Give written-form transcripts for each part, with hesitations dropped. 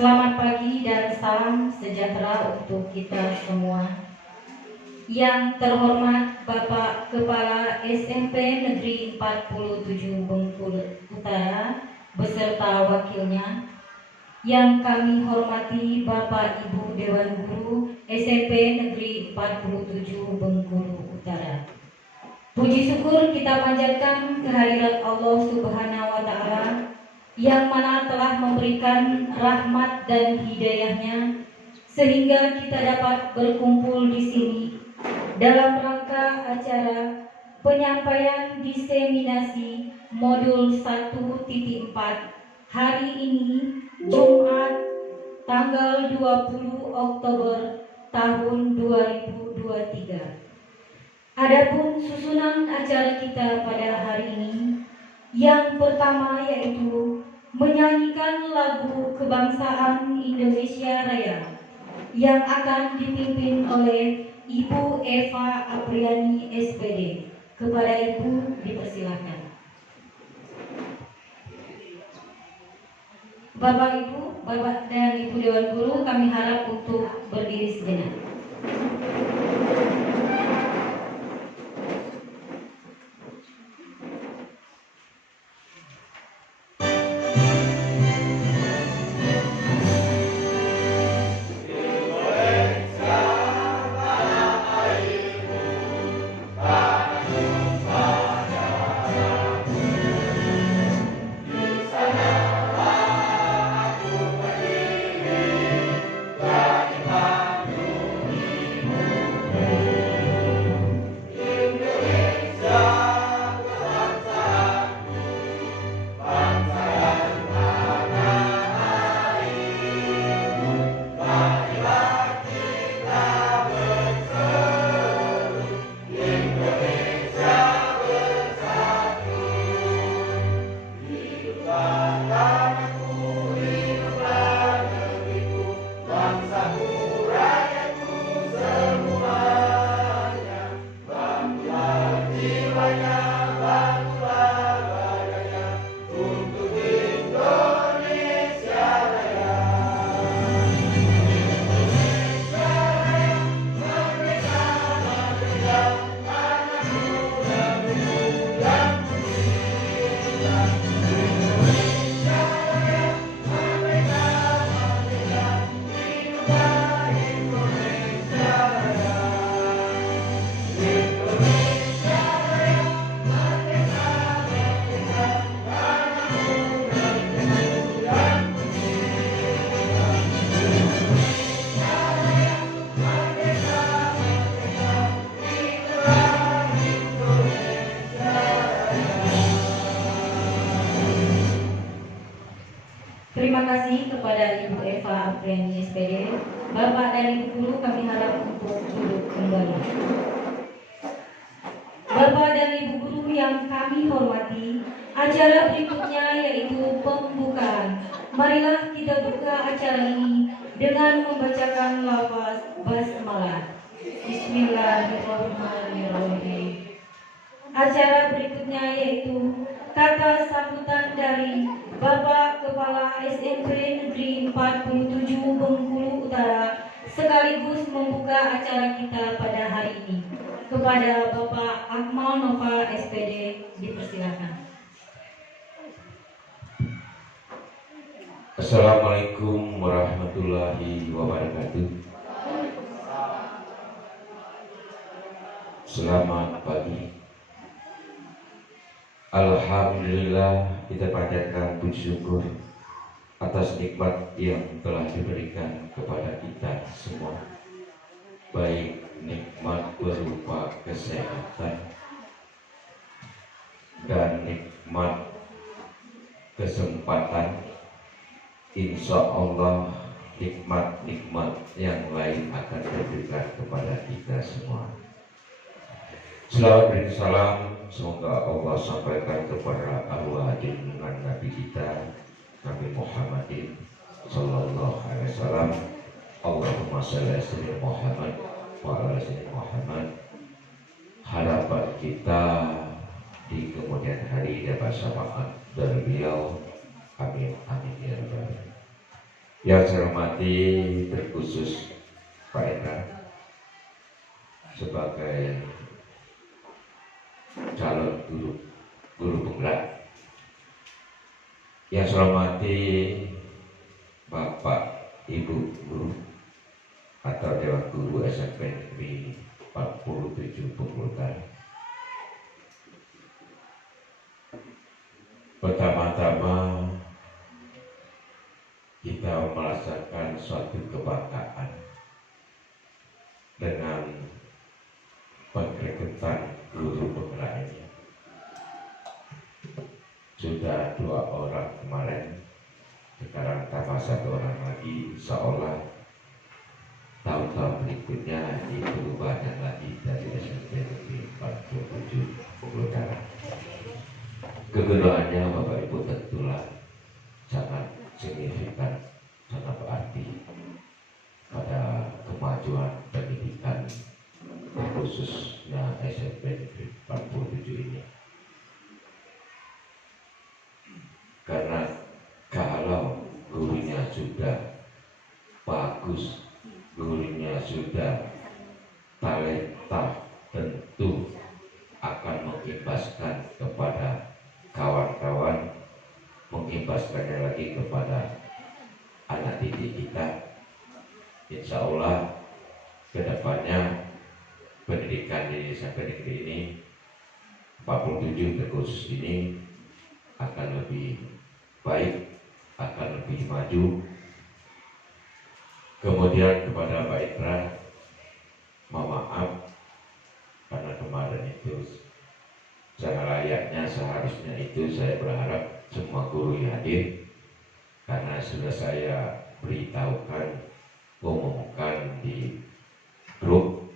Selamat pagi dan salam sejahtera untuk kita semua. Yang terhormat Bapak Kepala SMP Negeri 47 Bengkulu Utara beserta wakilnya. Yang kami hormati Bapak Ibu Dewan Guru SMP Negeri 47 Bengkulu Utara. Puji syukur kita panjatkan kehadirat Allah Subhanahu wa Ta'ala yang mana telah memberikan rahmat dan hidayahnya sehingga kita dapat berkumpul di sini dalam rangka acara penyampaian diseminasi modul 1.4 hari ini Jumat tanggal 20 Oktober tahun 2023. Adapun susunan acara kita pada hari ini, yang pertama yaitu menyanyikan lagu kebangsaan Indonesia Raya yang akan dipimpin oleh Ibu Eva Apriani SPD. Kepada Ibu dipersilakan. Bapak Ibu, Bapak dan Ibu Dewan Guru, kami harap untuk berdiri sejenak. Terima kasih kepada Ibu Eva Apriani SPD. Bapak dan Ibu Guru kami harap untuk duduk kembali. Bapak dan Ibu Guru yang kami hormati, acara berikutnya yaitu pembukaan. Marilah kita buka acara ini dengan membacakan lafaz basmalah. Bismillahirrahmanirrahim. Acara berikutnya yaitu kata sambutan dari Bapak Kepala SMP Negeri 47 Bengkulu Utara sekaligus membuka acara kita pada hari ini. Kepada Bapak Akmal Nova SPD dipersilakan. Assalamualaikum warahmatullahi wabarakatuh. Selamat pagi. Alhamdulillah, kita panjatkan puji syukur atas nikmat yang telah diberikan kepada kita semua, baik nikmat berupa kesehatan dan nikmat kesempatan. Insya Allah nikmat-nikmat yang lain akan diberikan kepada kita semua. Selamat dan salam semoga Allah sampaikan kepada arwah junjungan Nabi kita Nabi Muhammadin Sallallahu Alaihi Wasallam. Allahumma shalli ala sayyidina Muhammad wa ala sayyidina Muhammad. Harapan kita di kemudian hari dapat syafaat dari beliau. Amin amin ya rabbal alamin. Yang saya hormati terkhusus Pak Endra sebagai calon guru penggerak. Yang saya hormati Bapak Ibu guru atau Dewan Guru SMP Negeri 47 Bengkulu. Pertama-tama kita merasakan suatu kebanggaan dengan penggerbekan guru penggerak ini. Sudah 2 orang kemarin, sekarang tambah 1 orang lagi, seolah tahun-tahun berikutnya itu banyak lagi dari SMP Negeri 47 Bengkulu. Kegunaannya Bapak Ibu tentulah sangat signifikan, sangat berarti pada kemajuan pendidikan khususnya SMP Negeri 47 ini. Karena kalau gurunya sudah bagus, gurunya sudah talenta, tentu akan mengimbaskan kepada kawan-kawan, mengimbaskannya lagi kepada anak didik kita. Insya Allah kedepannya pendidikan di SMP negeri ini 47 terkhusus ini akan lebih baik, akan lebih maju. Kemudian kepada Pak Indra, mohon maaf karena kemarin itu secara layaknya seharusnya itu saya berharap semua guru yang hadir, karena sudah saya beritahukan, umumkan di grup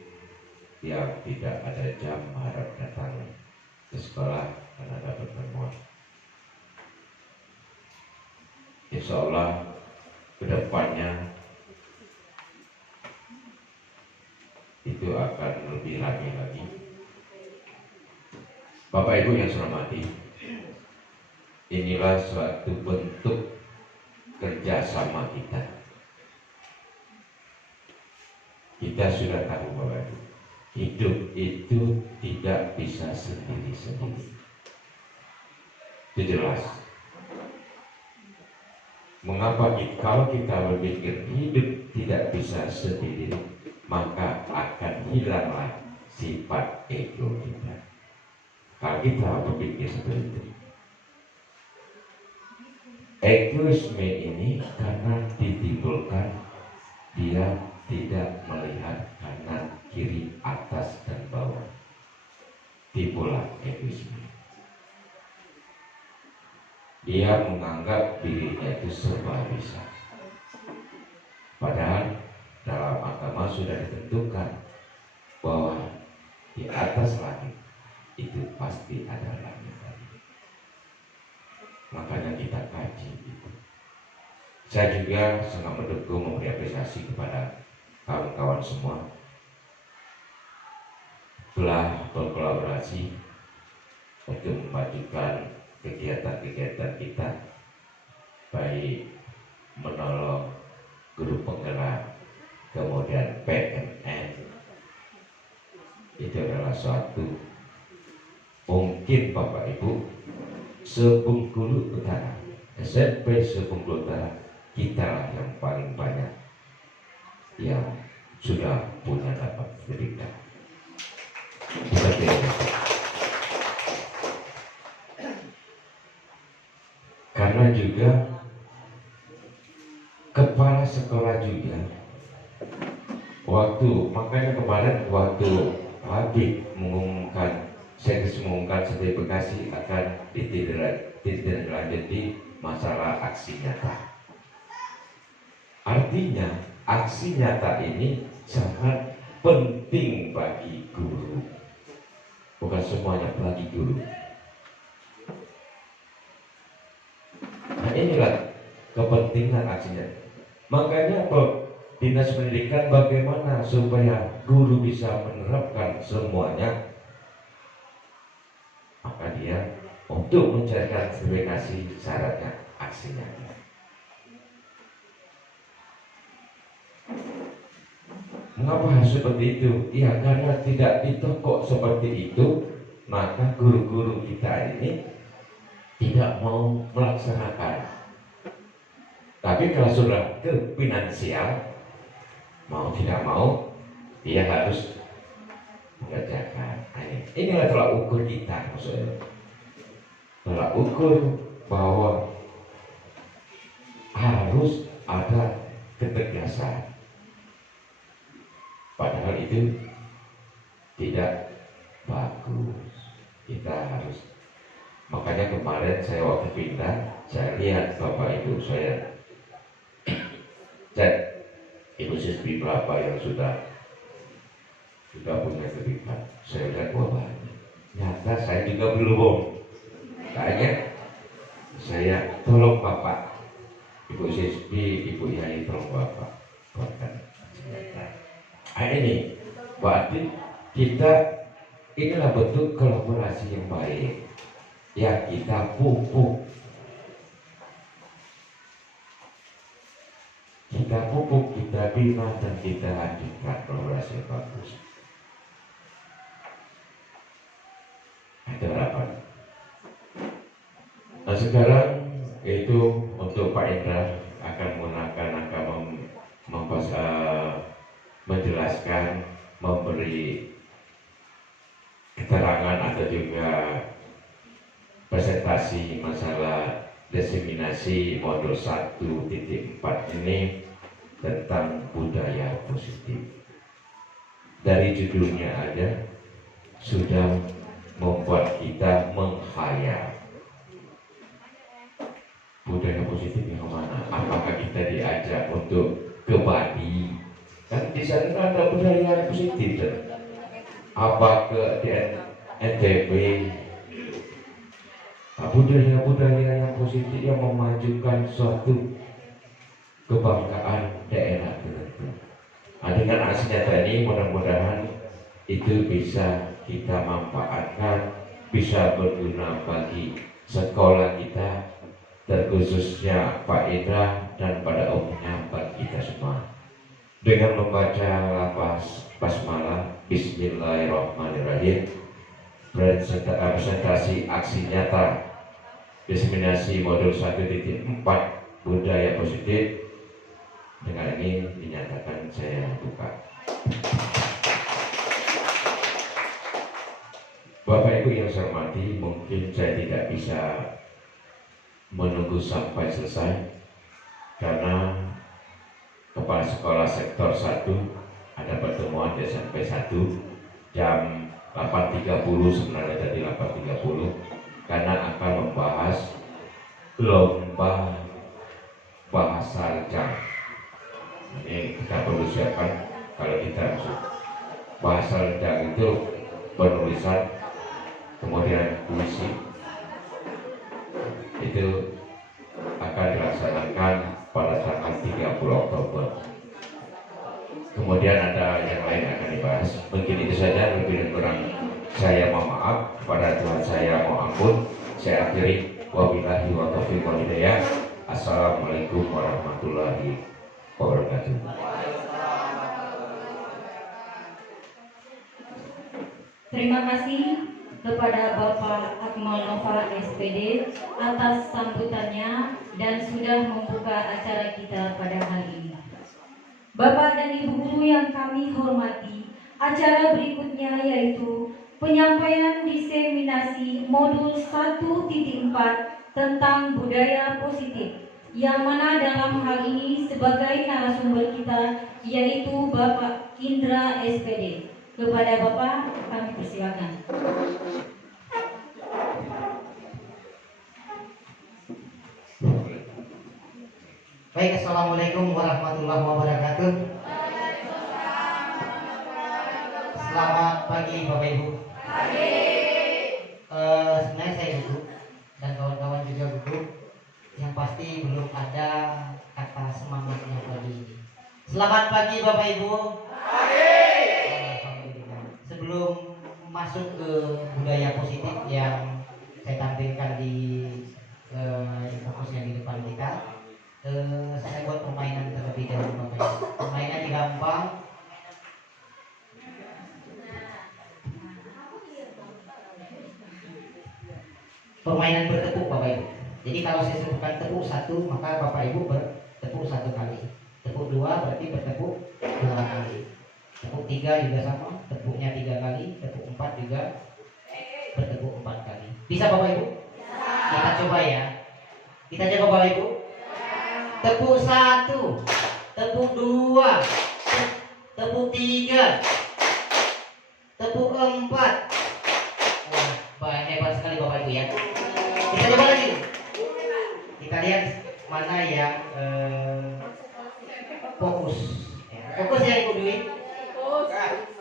yang tidak ada jam harap datang ke sekolah karena ada pertemuan. Insya Allah kedepannya itu akan lebih lagi. Bapak Ibu yang saya hormati, inilah suatu bentuk kerjasama kita. Kita sudah tahu bahwa hidup itu tidak bisa sendiri-sendiri. Itu jelas. Mengapa kalau kita berpikir hidup tidak bisa sendiri, maka akan hilanglah sifat ego kita. Kalau kita berpikir seperti itu, egoisme ini karena ditimbulkan dia tidak melihat kanan, kiri, atas, dan bawah. Timbullah egoisme. Dia menganggap dirinya itu serba bisa. Padahal dalam agama sudah ditentukan bahwa di atas langit itu pasti ada langit lagi. Makanya kita kaji itu. Saya juga sangat mendukung, memberi apresiasi kepada kawan-kawan semua telah berkolaborasi untuk memajukan kegiatan-kegiatan kita, baik menolong guru penggerak, kemudian PMN. Itu adalah suatu mungkin Bapak Ibu se-Bengkulu Utara, SMP se-Bengkulu Utara, kita lah yang paling banyak yang sudah punya dapat pendidikan. Karena juga kepala sekolah juga makanya kemarin waktu Habib mengumumkan sertifikasi akan ditindaklanjuti masalah aksi nyata. Artinya aksi nyata ini sangat penting bagi guru, bukan semuanya bagi guru. Nah inilah kepentingan aksinya. Makanya Dinas Pendidikan bagaimana supaya guru bisa menerapkan semuanya, maka dia untuk mencarikan sertifikasi syaratnya aksinya. Mengapa harus seperti itu? Ya karena tidak ditokok seperti itu, maka guru-guru kita ini tidak mau melaksanakan. Tapi kalau sudah ke finansial, mau tidak mau, dia harus mengerjakan. Inilah tolak ukur kita, maksudnya. Tolak ukur bahwa harus ada ketegasan. Padahal itu tidak bagus. Kita harus. Makanya kemarin saya waktu pindah, saya lihat bapak ibu saya cek ibu siswi berapa yang sudah punya sertifikat. Saya lihat wah banyak. Nyata saya juga belum. Makanya saya tolong bapak, ibu siswi, ibu yai, tolong bapak buatkan. Ini berarti kita inilah bentuk kolaborasi yang baik. Ya kita pupuk, kita bina dan kita hadirkan kolaborasi yang bagus. Itu harapan. Nah sekarang itu untuk Pak Indra akan menjelaskan, memberi keterangan atau juga presentasi masalah diseminasi modul 1.4 ini tentang budaya positif. Dari judulnya aja sudah membuat kita menghayal budaya positif yang mana? Apakah kita diajak untuk ke Bali? Kan di sana ada budaya positif kan? Apa ke NTB? Budaya-budaya yang positif yang memajukan suatu kebanggaan daerah tertentu. Dengan aksi nyata ini mudah-mudahan itu bisa kita manfaatkan, bisa berguna bagi sekolah kita, terkhususnya Pak Indra dan pada umumnya bagi kita semua. Dengan membaca lafaz basmalah Bismillahirrahmanirrahim, presentasi aksi nyata diseminasi modul 1.4 budaya positif. Dengan ini dinyatakan saya buka. Bapak Ibu yang saya hormati, mungkin saya tidak bisa menunggu sampai selesai karena Kepala Sekolah Sektor 1 ada pertemuan di SMP 1 jam 8.30, sebenarnya tadi 8.30, karena akan membahas lomba bahasa Rejang. Ini kita perlu siapkan. Kalau kita bahasa Rejang itu penulisan, kemudian puisi, itu akan dilaksanakan pada tanggal 30 Oktober. Kemudian ada yang lain akan dibahas. Mungkin itu saja, lebih dan kurang saya mohon maaf, kepada Tuhan saya mohon ampun. Saya akhiri, wabillahi wa taufiq wal hidayah. Assalamualaikum warahmatullahi wabarakatuh. Terima kasih kepada Bapak Akmal Nova SPD atas sambutannya dan sudah membuka acara kita pada hari ini. Bapak dan Ibu guru yang kami hormati, acara berikutnya yaitu penyampaian diseminasi modul 1.4 tentang budaya positif, yang mana dalam hal ini sebagai narasumber kita yaitu Bapak Indra SPD. Kepada Bapak kami persilakan. Baik, assalamualaikum warahmatullahi wabarakatuh. Selamat pagi Bapak Ibu. Sebenarnya saya gugup dan kawan-kawan juga gugup. Yang pasti belum ada kata semangatnya pagi ini. Selamat pagi Bapak Ibu. Sebelum masuk ke budaya positif yang saya tampilkan di fokusnya di depan kita, saya buat permainan terlebih dahulu Bapak Ibu. Permainannya gampang, permainan bertepuk Bapak Ibu. Jadi kalau saya sebutkan tepuk 1, maka Bapak Ibu bertepuk 1 kali. Tepuk 2 berarti bertepuk 2 kali. Tepuk 3 juga sama, tepuknya 3 kali. Tepuk 4 juga bertepuk 4 kali. Bisa Bapak Ibu? Kita coba ya. Kita coba Bapak Ibu. Tepuk 1, tepuk 2, tepuk 3, tepuk 4. Wah, hebat sekali Bapak Ibu ya. Kita coba lagi. Kita lihat mana yang fokus. Fokus ya Ibu Dwi.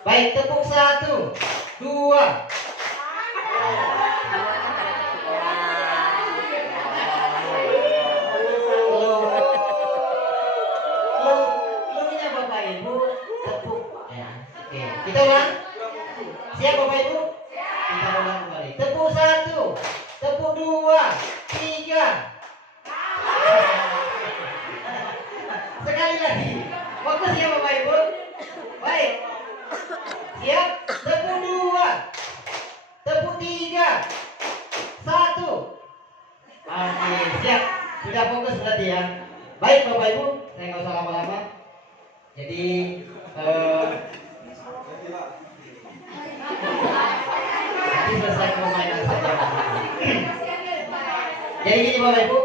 Baik, tepuk 1, 2. Lunya Bapak Ibu tepuk ya. Oke, kita ulang. Siap Bapak Ibu? Kita ulang kembali. Tepuk 1, tepuk 2, 3. Sekali lagi. Fokus ya Bapak Ibu. Baik. Siap? Tepuk 2, tepuk 3, 1. Oke, siap. Sudah fokus berarti ya. Baik Bapak Ibu, saya nggak usah lama-lama. Jadi nanti selesai permainan saja. Jadi gini Bapak Ibu,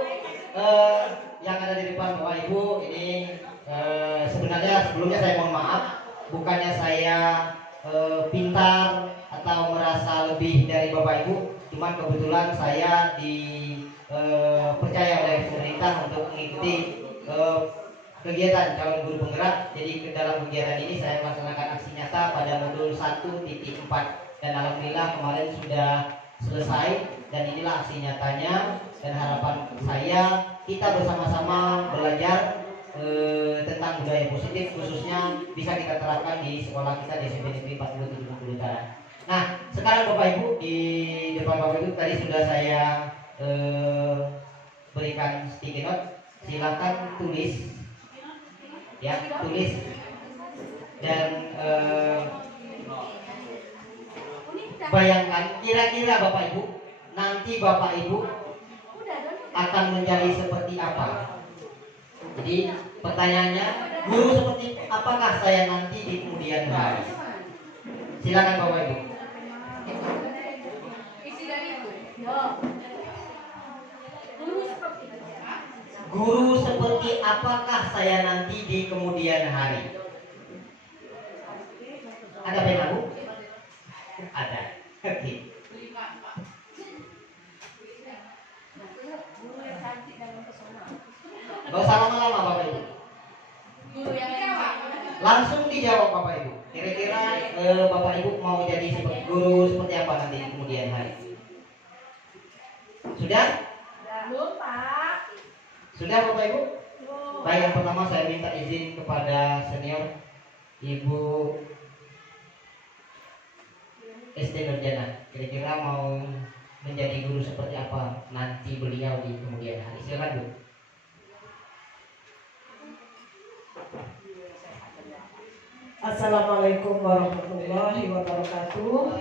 yang ada di depan Bapak Ibu ini sebenarnya sebelumnya saya mohon maaf, bukannya saya pintar atau merasa lebih dari Bapak Ibu, cuman kebetulan saya dipercaya oleh pemerintah untuk mengikuti kegiatan calon guru penggerak. Jadi ke dalam kegiatan ini saya melaksanakan aksi nyata pada modul 1.4 dan alhamdulillah kemarin sudah selesai dan inilah aksi nyatanya dan harapan saya kita bersama-sama belajar tentang budaya positif khususnya bisa kita terapkan di sekolah kita di SMP Negeri 47 Utara. Nah, sekarang Bapak Ibu di depan Bapak Ibu tadi sudah saya berikan sticky note. Silakan tulis ya, tulis dan bayangkan kira-kira Bapak Ibu nanti Bapak Ibu akan menjadi seperti apa. Jadi pertanyaannya, guru seperti apakah saya nanti di kemudian hari? Silakan Bapak Ibu. Guru seperti apakah saya nanti di kemudian hari? Ada pena Bu? Ada. Oke. Gak usah lama-lama Bapak Ibu. Langsung dijawab Bapak Ibu. Kira-kira Bapak Ibu mau jadi seperti guru seperti apa nanti di kemudian hari? Sudah? Belum Pak. Sudah Bapak Ibu? Baik, yang pertama saya minta izin kepada senior Ibu SD Nurjana. Kira-kira mau menjadi guru seperti apa nanti beliau di kemudian hari? Silakan Bu. Assalamualaikum warahmatullahi wabarakatuh.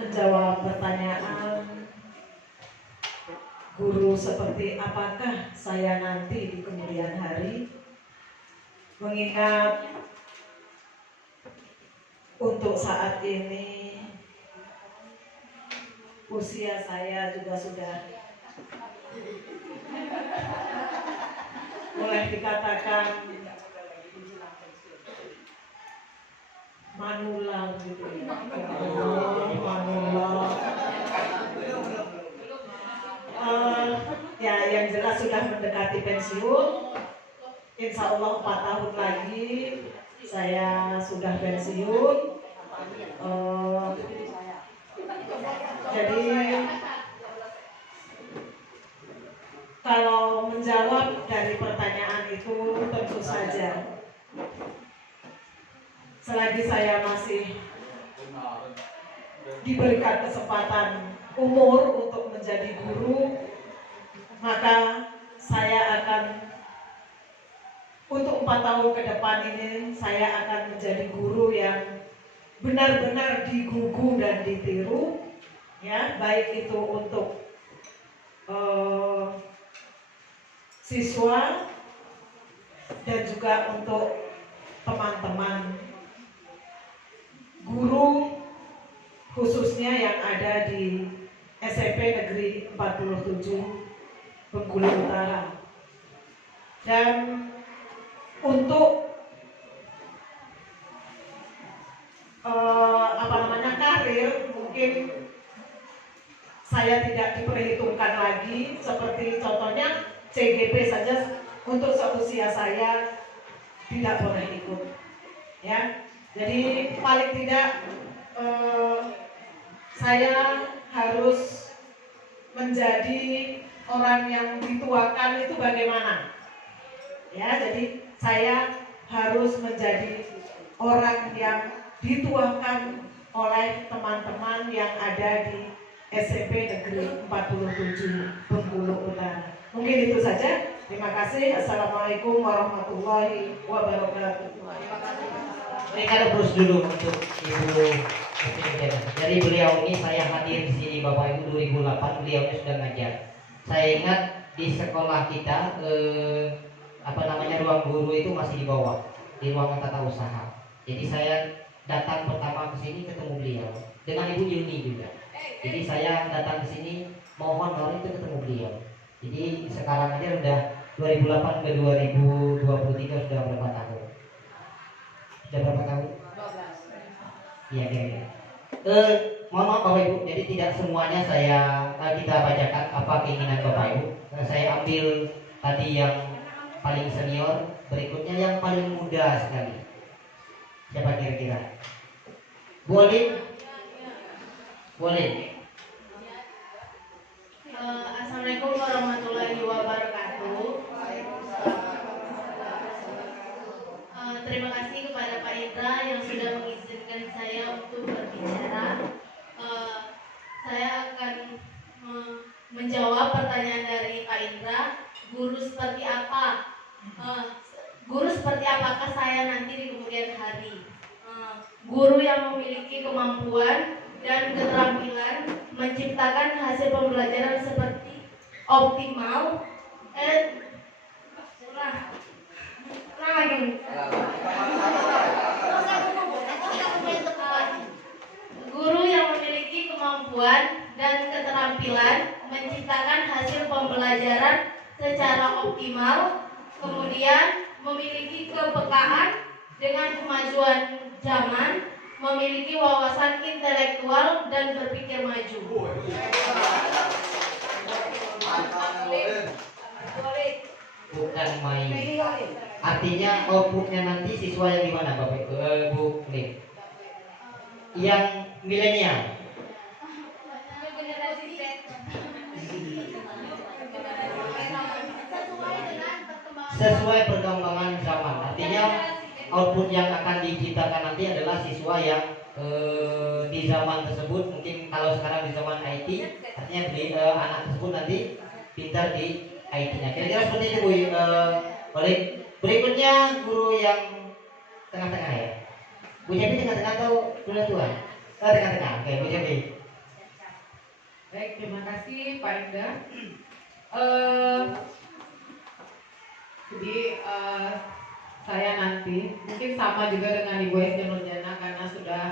Menjawab pertanyaan guru seperti apakah saya nanti di kemudian hari, mengingat untuk saat ini usia saya juga sudah boleh dikatakan manula gitu ya. Manula. Ya yang jelas sudah mendekati pensiun. Insya Allah 4 tahun lagi saya sudah pensiun. Jadi kalau menjawab dari pertanyaan itu tentu saja selagi saya masih diberikan kesempatan umur untuk menjadi guru, maka saya akan untuk 4 tahun ke depan ini saya akan menjadi guru yang benar-benar digugu dan ditiru, ya, baik itu untuk siswa dan juga untuk teman-teman guru khususnya yang ada di SMP Negeri 47 Bengkulu Utara. Dan untuk karir, mungkin saya tidak diperhitungkan lagi, seperti contohnya CGP saja untuk seusia saya tidak boleh ikut, ya. Jadi paling tidak saya harus menjadi orang yang dituakan itu bagaimana, ya. Jadi saya harus menjadi orang yang dituakan oleh teman-teman yang ada di SMP Negeri 47 Bengkulu Utara. Mungkin itu saja. Terima kasih. Assalamualaikum warahmatullahi wabarakatuh. Berikan terus dulu untuk Ibu. Dari beliau ini saya hadir di sini Bapak Ibu 2008, beliau sudah ngajar. Saya ingat di sekolah kita ruang guru itu masih di bawah, di ruangan tata usaha. Jadi saya datang pertama ke sini ketemu beliau dengan Ibu Yuni juga. Jadi saya datang ke sini mau honor itu ketemu beliau. Jadi sekarang aja udah 2008 ke 2023 sudah berapa tahun? Sudah berapa tahun? 12. Iya kira-kira. Mohon maaf Bapak Ibu, jadi tidak semuanya kita bacakan apa keinginan Bapak Ibu. Saya ambil tadi yang paling senior, berikutnya yang paling muda sekali. Siapa kira-kira? Boleh? Boleh. Assalamualaikum warahmatullahi wabarakatuh. Terima kasih kepada Pak Indra yang sudah mengizinkan saya untuk berbicara. Saya akan menjawab pertanyaan dari Pak Indra. Guru seperti apa? Guru seperti apakah saya nanti di kemudian hari? Guru yang memiliki kemampuan dan keterampilan menciptakan hasil pembelajaran seperti optimal. Guru yang memiliki kemampuan dan keterampilan menciptakan hasil pembelajaran secara optimal, kemudian memiliki kepekaan dengan kemajuan zaman, memiliki wawasan intelektual dan berpikir maju. Bukan main. Artinya outputnya nanti siswa yang gimana Bapak Ibu? Yang milenial. Sesuai perkembangan zaman. Artinya output yang akan diciptakan nanti adalah siswa yang di zaman tersebut, mungkin kalau sekarang di zaman IT, artinya anak tersebut nanti pintar di IT-nya. Kira-kira seperti itu Bu. Boleh. Berikutnya guru yang tengah-tengah ya. Bu Jabi tengah-tengah atau tua? Tengah-tengah. Oke, Bu Jabi. Baik, terima kasih Pak Indra. Jadi saya nanti mungkin sama juga dengan Ibu SD Nurjana karena sudah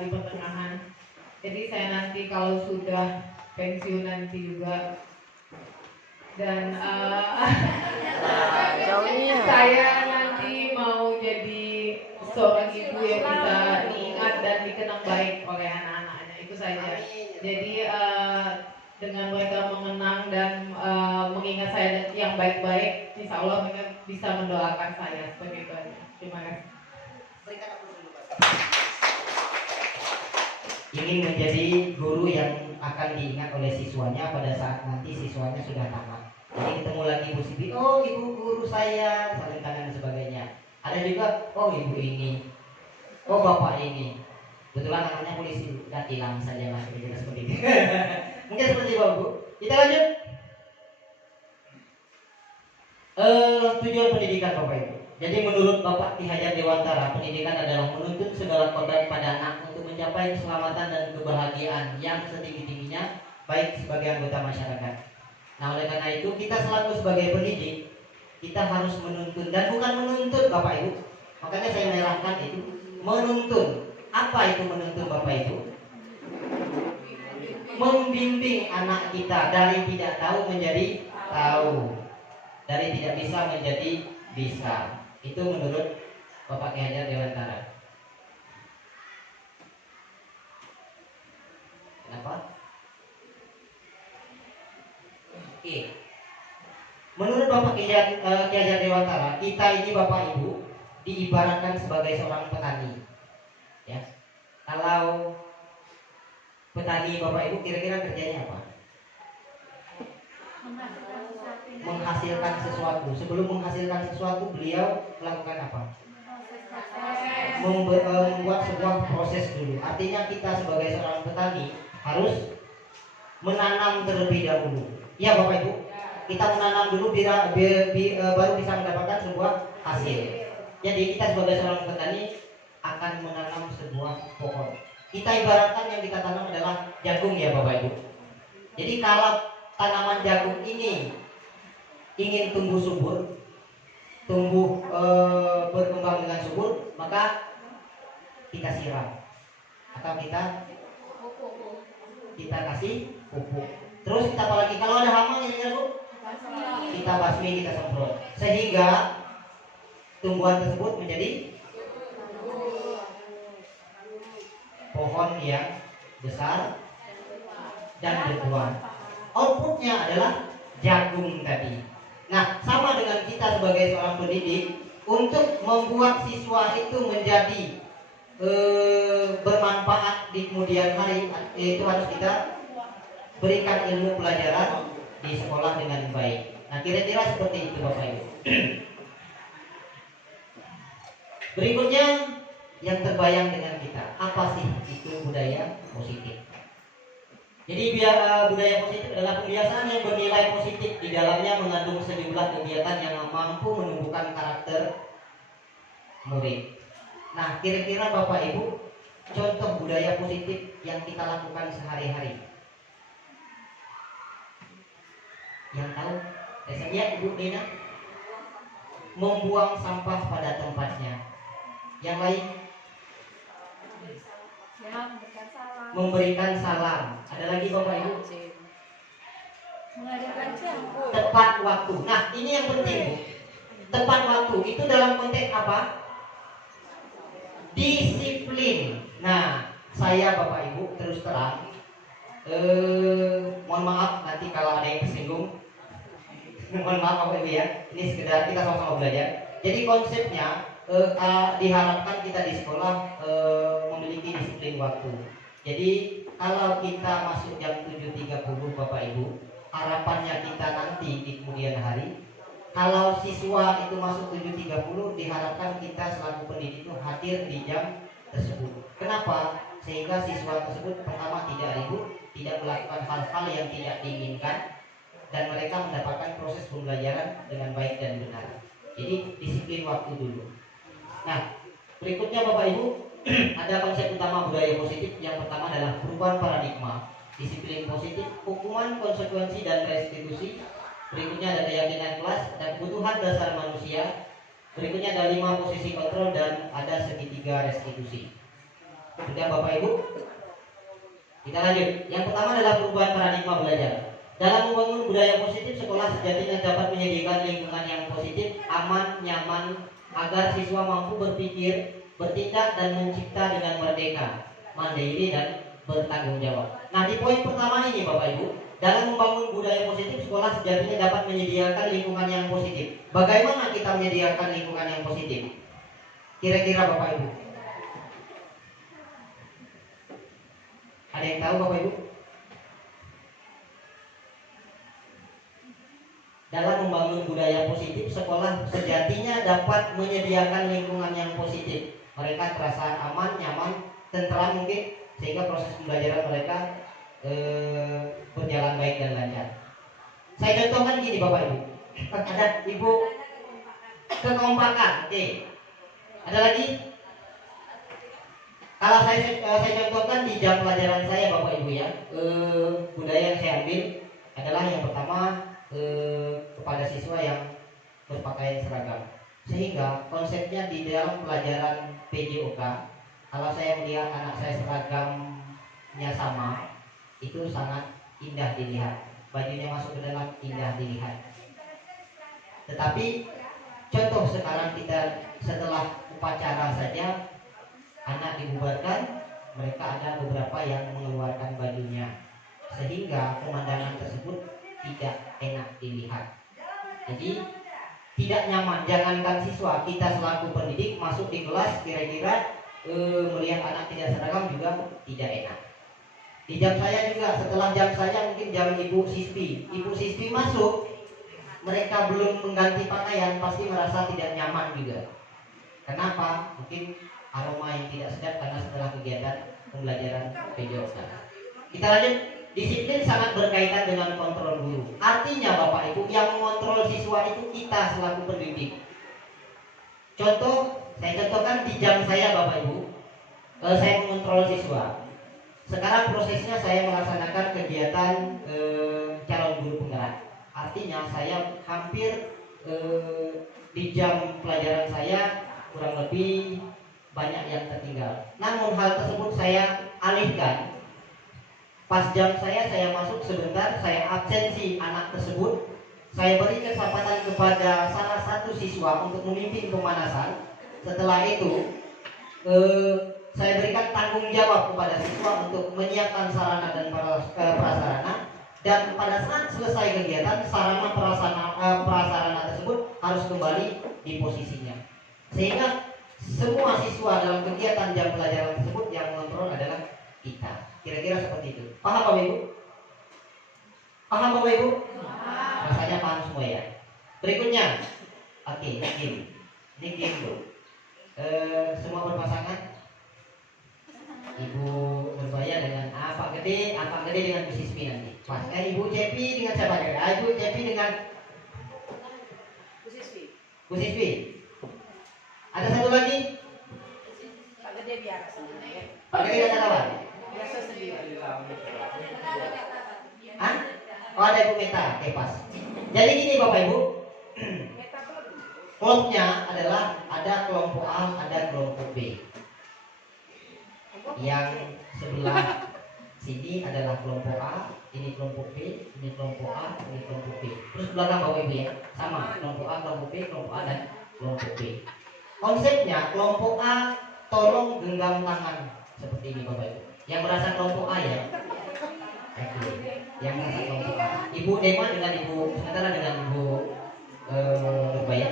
di pertengahan. Jadi saya nanti kalau sudah pensiun nanti juga, dan saya nanti mau jadi seorang ibu yang bisa diingat dan dikenang baik oleh anak-anaknya, itu saja. Jadi dengan mereka mengenang dan mengingat saya yang baik-baik, insya Allah mereka bisa mendoakan saya seperti itu aja. Terima kasih. Ingin menjadi guru yang akan diingat oleh siswanya pada saat nanti siswanya sudah tamat. Jadi ketemu lagi Bu Siti, oh ibu guru saya, saling kangen dan sebagainya. Ada juga, oh ibu ini, oh bapak ini. Kebetulan anaknya polisi, udah hilang saja lah, kira-kira seperti itu. Mungkin seperti itu Bu. Kita lanjut. Tujuan pendidikan Bapak Ibu. Jadi menurut Bapak Ki Hajar Dewantara, pendidikan adalah menuntut segala korban pada anak untuk mencapai keselamatan dan kebahagiaan yang setinggi-tingginya baik sebagai anggota masyarakat. Nah, oleh karena itu kita selaku sebagai pendidik kita harus menuntun dan bukan menuntut Bapak Ibu. Makanya saya menerangkan itu menuntun. Apa itu menuntun Bapak Ibu? Membimbing anak kita dari tidak tahu menjadi tahu, dari tidak bisa menjadi bisa. Itu menurut Bapak Ki Hajar Dewantara. Kenapa? Oke. Menurut Bapak Ki Hajar Dewantara, kita ini Bapak Ibu diibaratkan sebagai seorang petani. Ya. Kalau petani Bapak Ibu kira-kira kerjanya apa? Menghasilkan sesuatu. Sebelum menghasilkan sesuatu, beliau melakukan apa? Membuat sebuah proses dulu. Artinya kita sebagai seorang petani harus menanam terlebih dahulu. Ya Bapak Ibu, kita menanam dulu baru bisa mendapatkan sebuah hasil. Jadi kita sebagai seorang petani akan menanam sebuah pohon. Kita ibaratkan yang kita tanam adalah jagung ya Bapak Ibu. Jadi kalau tanaman jagung ini ingin tumbuh subur, berkembang dengan subur, maka kita siram atau kita kasih pupuk. Terus kita apalagi kalau ada hama ya Bu, kita basmi, kita semprot sehingga tumbuhan tersebut menjadi pohon yang besar dan berbuah. Outputnya adalah jagung tadi. Nah, sama dengan kita sebagai seorang pendidik, untuk membuat siswa itu menjadi bermanfaat di kemudian hari, itu harus kita berikan ilmu pelajaran di sekolah dengan baik. Nah, kira-kira seperti itu Bapak Ibu. Berikutnya yang terbayang dengan kita, apa sih itu budaya positif? Jadi budaya positif adalah kebiasaan yang bernilai positif, di dalamnya mengandung sejumlah kegiatan yang mampu menumbuhkan karakter murid. Nah, kira-kira Bapak Ibu, contoh budaya positif yang kita lakukan sehari-hari. Yang tahu? Saya Ibu Nina, membuang sampah pada tempatnya. Yang lain? Memberikan salam. Ada lagi Bapak Ibu? Tepat waktu. Nah, ini yang penting Bu. Tepat waktu itu dalam konteks apa? Disiplin. Nah, saya Bapak Ibu terus terang, mohon maaf nanti kalau ada yang tersinggung. Mohon maaf Bapak Ibu ya. Ini sekedar kita sama-sama belajar. Jadi konsepnya diharapkan kita di sekolah memiliki disiplin waktu. Jadi kalau kita masuk jam 7.30 Bapak Ibu, harapannya kita nanti di kemudian hari, kalau siswa itu masuk 7.30, diharapkan kita selaku pendidik itu hadir di jam tersebut. Kenapa? Sehingga siswa tersebut pertama tidak ribut, tidak melakukan hal-hal yang tidak diinginkan, dan mereka mendapatkan proses pembelajaran dengan baik dan benar. Jadi disiplin waktu dulu. Nah, berikutnya Bapak Ibu, ada konsep utama budaya positif. Yang pertama adalah perubahan paradigma, disiplin positif, hukuman, konsekuensi, dan restitusi. Berikutnya ada keyakinan kelas dan kebutuhan dasar manusia. Berikutnya ada 5 posisi kontrol dan ada segitiga restitusi. Sudah Bapak Ibu? Kita lanjut. Yang pertama adalah perubahan paradigma belajar. Dalam membangun budaya positif, sekolah sejatinya dapat menyediakan lingkungan yang positif, aman, nyaman, agar siswa mampu berpikir, bertindak, dan mencipta dengan merdeka, mandiri, dan bertanggung jawab. Nah, di poin pertama ini Bapak Ibu, dalam membangun budaya positif, sekolah sejatinya dapat menyediakan lingkungan yang positif. Bagaimana kita menyediakan lingkungan yang positif? Kira-kira Bapak Ibu? Ada yang tahu Bapak Ibu? Dalam membangun budaya positif, sekolah sejatinya dapat menyediakan lingkungan yang positif. Mereka terasa aman, nyaman, tentram mungkin, sehingga proses pembelajaran mereka berjalan baik dan lancar. Saya contohkan gini Bapak Ibu. Ada Ibu kekompakan. Oke. Ada lagi? Kalau saya contohkan di jam pelajaran saya Bapak Ibu ya, budaya yang saya ambil adalah yang pertama kepada siswa yang berpakaian seragam. Sehingga konsepnya di dalam pelajaran PJOK, kalau saya melihat anak saya seragamnya sama, itu sangat indah dilihat. Bajunya masuk ke dalam, indah dilihat. Tetapi contoh sekarang kita setelah upacara saja anak dibubarkan, mereka ada beberapa yang mengeluarkan bajunya, sehingga pemandangan tersebut tidak enak dilihat. Jadi tidak nyaman. Jangankan siswa, kita selaku pendidik masuk di kelas kira-kira melihat anak tidak seragam juga tidak enak. Di jam saya juga, setelah jam saya mungkin jam Ibu Siswi masuk, mereka belum mengganti pakaian, pasti merasa tidak nyaman juga. Kenapa? Mungkin aroma yang tidak sedap karena setelah kegiatan pembelajaran PJOK. Kita lanjut. Disiplin sangat berkaitan dengan kontrol guru. Artinya Bapak Ibu, yang mengontrol siswa itu kita selaku pendidik. Contoh, saya contohkan di jam saya Bapak Ibu, saya mengontrol siswa. Sekarang prosesnya saya melaksanakan kegiatan calon guru penggerak. Artinya saya hampir di jam pelajaran saya kurang lebih banyak yang tertinggal. Namun hal tersebut saya alihkan. Pas jam saya masuk sebentar, saya absensi anak tersebut. Saya beri kesempatan kepada salah satu siswa untuk memimpin pemanasan. Setelah itu saya berikan tanggung jawab kepada siswa untuk menyiapkan sarana dan prasarana. Dan pada saat selesai kegiatan, sarana prasarana tersebut harus kembali di posisinya. Sehingga semua siswa dalam kegiatan jam pelajaran tersebut yang mengontrol adalah kita. Kira-kira seperti itu. Paham Bapak Ibu? Paham Bapak Ibu? Rasanya paham semua ya. Berikutnya, oke, game. Ini game bro. Semua berpasangan. Ibu Nurbaya dengan Pak Gede dengan Bu Siswi nanti. Pas Ibu Cepi dengan siapa kira? Ibu Cepi dengan Bu Siswi. Ada satu lagi? Pak Gede biar sendiri. Pak Gede ada kawan? Biasa sendiri. Hah? Oh ada Ibu Meta, oke pas. Jadi gini Bapak Ibu, kelompoknya adalah ada kelompok A, ada kelompok B. Yang sebelah sini adalah kelompok A, ini kelompok B, ini kelompok A, ini kelompok B. Terus belakang Bapak Ibu ya, sama kelompok A, kelompok B, kelompok A dan kelompok B. Konsepnya kelompok A tolong genggam tangan seperti ini Bapak Ibu. Yang merasa kelompok A ya. Oke. Yang merasa kelompok A. Ibu Dema dengan Ibu sementara dengan Ibu Nurbaya.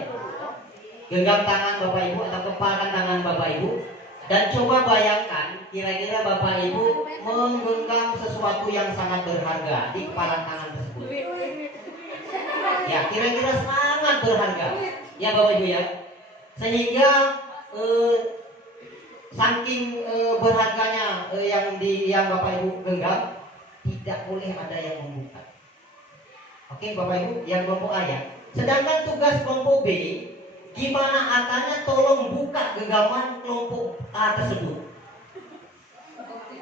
Genggam tangan Bapak Ibu atau kepalkan tangan Bapak Ibu dan coba bayangkan kira-kira Bapak Ibu menggenggam sesuatu yang sangat berharga di kepala tangan tersebut. Ya, kira-kira sangat berharga. Ya Bapak Ibu ya. Sehingga saking berharganya yang Bapak Ibu genggam, tidak boleh ada yang membuka. Oke Bapak Ibu, yang kelompok A ya. Sedangkan tugas kelompok B, gimana akanya tolong buka genggaman kelompok A tersebut.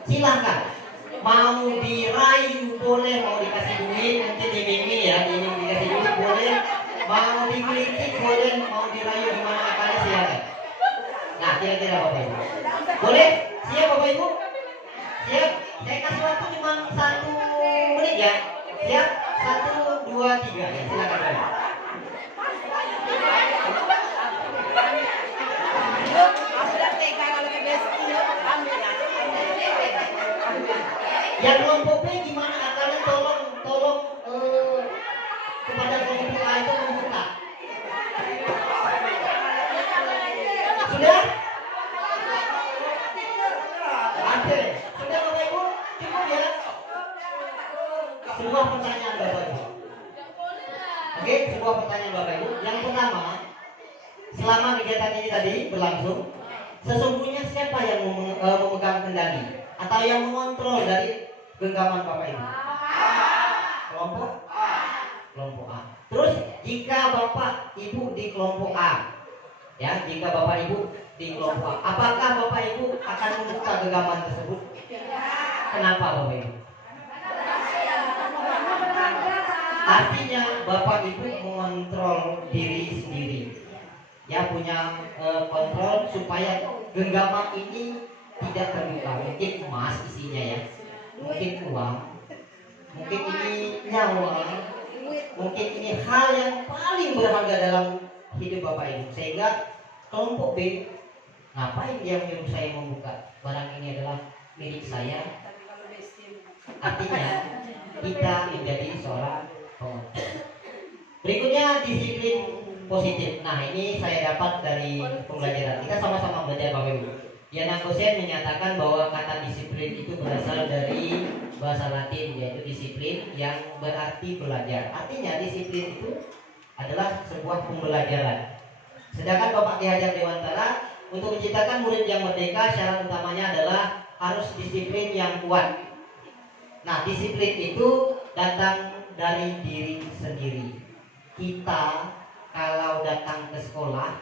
Silahkan. Mau dirayu boleh, mau dikasih duit, nanti dimimi ya, dikasih duit boleh, mau digelitik boleh, mau dirayu gimana akanya silakan. Nah, kira-kira Bapak Ibu. Boleh? Siap Bapak Ibu? Siap? Saya kasih waktu cuma 1 menit ya. Siap? 1, 2, 3 ya. Silakan Bapak. Yang kelompok B gimana akalnya tolong kepada kelompok A itu membuka. Sudah? Oke. Sudah Bapak Ibu? Cukup ya? Sebuah pertanyaan Bapak Ibu. Oke, sebuah pertanyaan Bapak Ibu. Yang pertama, selama kegiatan ini tadi berlangsung, sesungguhnya siapa yang memegang kendali atau yang mengontrol dari genggaman Bapak Ibu? Kelompok A. Terus jika Bapak Ibu di kelompok A, ya, jika Bapak Ibu di kelompok A, apakah Bapak Ibu akan membuka genggaman tersebut? Kenapa Bapak Ibu? Artinya Bapak Ibu mengontrol diri sendiri, ya, punya kontrol supaya genggaman ini tidak terbuka. Mungkin emas isinya, ya, mungkin uang, mungkin ini nyawa, mungkin ini hal yang paling berharga dalam hidup Bapak Ibu. Sehingga kelompok B, ngapain dia menyuruh saya membuka? Barang ini adalah milik saya. Artinya kita menjadi seorang pengontrol. Berikutnya disiplin positif. Nah, ini saya dapat dari pembelajaran. Kita sama-sama belajar Bapak Ibu. Yana Kosen menyatakan bahwa kata disiplin itu berasal dari bahasa Latin, yaitu disiplin yang berarti belajar. Artinya disiplin itu adalah sebuah pembelajaran. Sedangkan Bapak Ki Hajar Dewantara, untuk menciptakan murid yang merdeka, syarat utamanya adalah harus disiplin yang kuat. Nah, disiplin itu datang dari diri sendiri. Kita kalau datang ke sekolah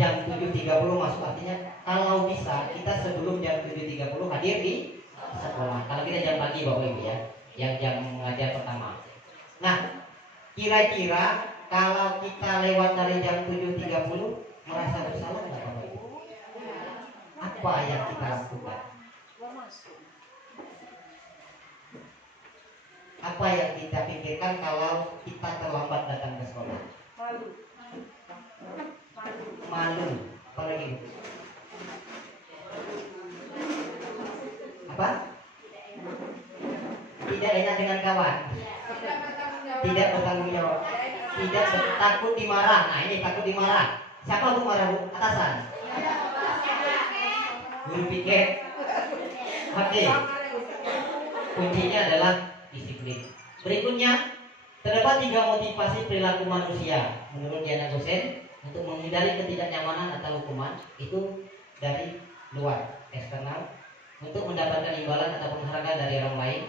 jam 7.30 masuk, artinya kalau bisa kita sebelum jam 7.30 hadir di sekolah. Kalau kita jam pagi Bapak Ibu, ya, yang jam mengajar pertama. Nah, kira-kira kalau kita lewat dari jam 7.30 merasa bersalah nggak Bapak Ibu? Apa yang kita lakukan? Apa yang kita pikirkan kalau kita terlambat datang ke sekolah? Malu. Apa lagi? Apa? Tidak enak dengan kawan. Tidak bertanggung jawab. Tidak takut dimarah. Nah, ini takut dimarah. Siapa Bu marah, Bu? Atasan. Guru piket. Oke. Kuncinya adalah disiplin. Berikutnya, terdapat 3 motivasi perilaku manusia menurut Yana Gosen untuk menghindari ketidaknyamanan atau hukuman. Itu dari luar, eksternal, untuk mendapatkan imbalan atau penghargaan dari orang lain,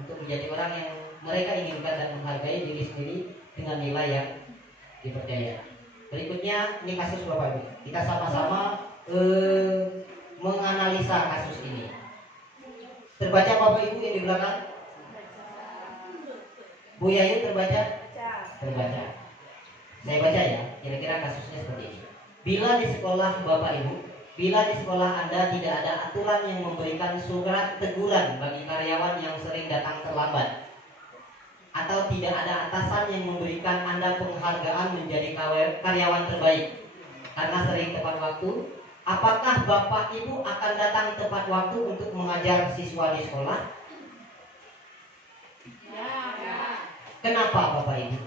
untuk menjadi orang yang mereka inginkan dan menghargai diri sendiri dengan nilai yang dipercaya. Berikutnya, ini kasus Bapak Ibu. Kita sama-sama menganalisa kasus ini. Terbaca Bapak Ibu yang di belakang? Bu Yayu terbaca? Terbaca. Saya baca, ya, kira-kira kasusnya seperti ini. Bila di sekolah Bapak Ibu, bila di sekolah Anda tidak ada aturan yang memberikan surat teguran bagi karyawan yang sering datang terlambat, atau tidak ada atasan yang memberikan Anda penghargaan menjadi karyawan terbaik karena sering tepat waktu, apakah Bapak Ibu akan datang tepat waktu untuk mengajar siswa di sekolah? Kenapa Bapak Ibu?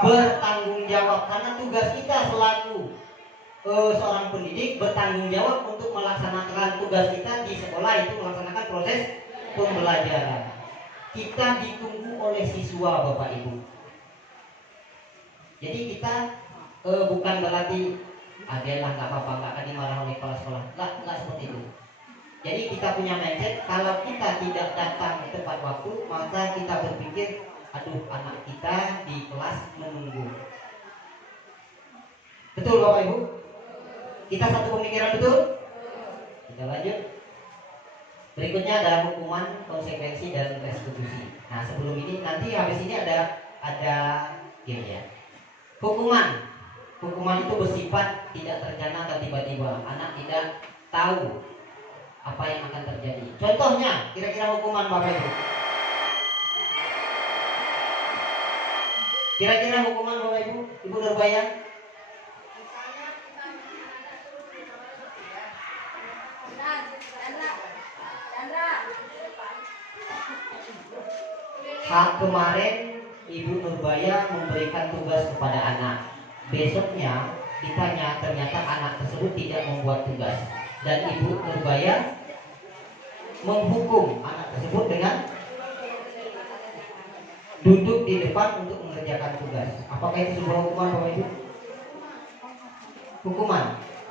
Bertanggung jawab, karena tugas kita selaku seorang pendidik bertanggung jawab untuk melaksanakan tugas kita di sekolah, itu melaksanakan proses pembelajaran. Kita ditunggu oleh siswa Bapak Ibu. Jadi kita bukan berarti adalah nggak apa-apa, nggak akan dimarah oleh kepala sekolah, nggak seperti itu. Jadi kita punya mindset, kalau kita tidak datang tepat waktu, maka kita berpikir, aduh, anak kita di kelas menunggu. Betul Bapak Ibu? Kita satu pemikiran, betul? Kita lanjut. Berikutnya adalah hukuman, konsekuensi, dan restitusi. Nah, sebelum ini, nanti habis ini ada gini, ya. Hukuman itu bersifat tidak terencana atau tiba-tiba. Anak tidak tahu apa yang akan terjadi. Contohnya, kira-kira hukuman Bapak Ibu. Kira-kira hukuman Bapak Ibu, Ibu Nurbaya? Kemarin Ibu Nurbaya memberikan tugas kepada anak. Besoknya ditanya, ternyata anak tersebut tidak membuat tugas, dan Ibu Nurbaya menghukum anak tersebut dengan duduk di depan untuk mengerjakan tugas. Apakah itu sebuah hukuman Bapak Ibu? Hukuman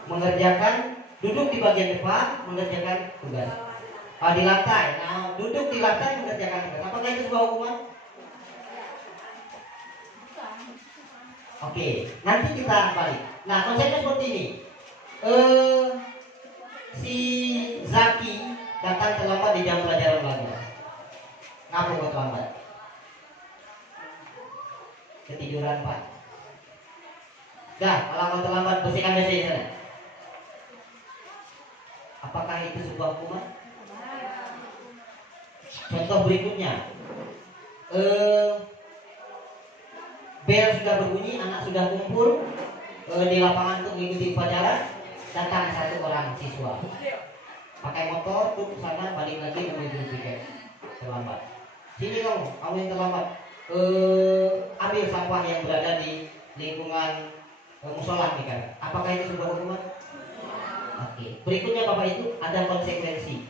mengerjakan, duduk di bagian depan mengerjakan tugas. Di lantai, duduk di lantai mengerjakan tugas. Apakah itu sebuah hukuman? Oke, nanti kita balik. Nah, konsepnya seperti ini. Si Zaki datang terlambat di jam pelajaran belajar. Ngapa kok terlambat? Ketiduran, Pak. Dah, kalau kau terlambat bersihkan WC di sana. Apakah itu sebuah hukuman? Contoh berikutnya, bel sudah berbunyi, anak sudah kumpul di lapangan untuk mengikuti upacara. Datang satu orang siswa, pakai motor tuh ke sana, balik lagi menuju tiket. Terlambat. Sini kamu yang terlambat. Ambil sampah yang berada di lingkungan musola nih kan. Apakah itu sebuah hukuman? Oke. Berikutnya Bapak itu ada konsekuensi.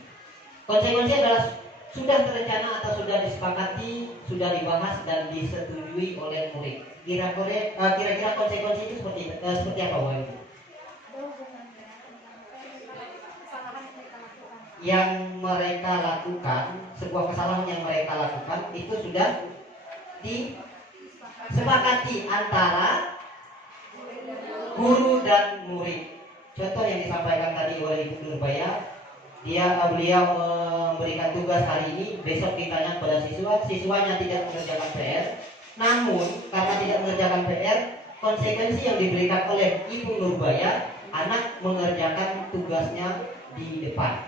Konsekuensi adalah sudah terencana atau sudah disepakati, sudah dibahas dan disetujui oleh murid. Kira-kira konsekuensi itu seperti apa Bapak Ibu? Yang mereka lakukan, sebuah kesalahan yang mereka lakukan itu sudah disepakati antara guru dan murid. Contoh yang disampaikan tadi oleh Ibu Nurbaya, beliau memberikan tugas hari ini, besok ditanya kepada siswanya tidak mengerjakan PR. Namun karena tidak mengerjakan PR, konsekuensi yang diberikan oleh Ibu Nurbaya, anak mengerjakan tugasnya di depan.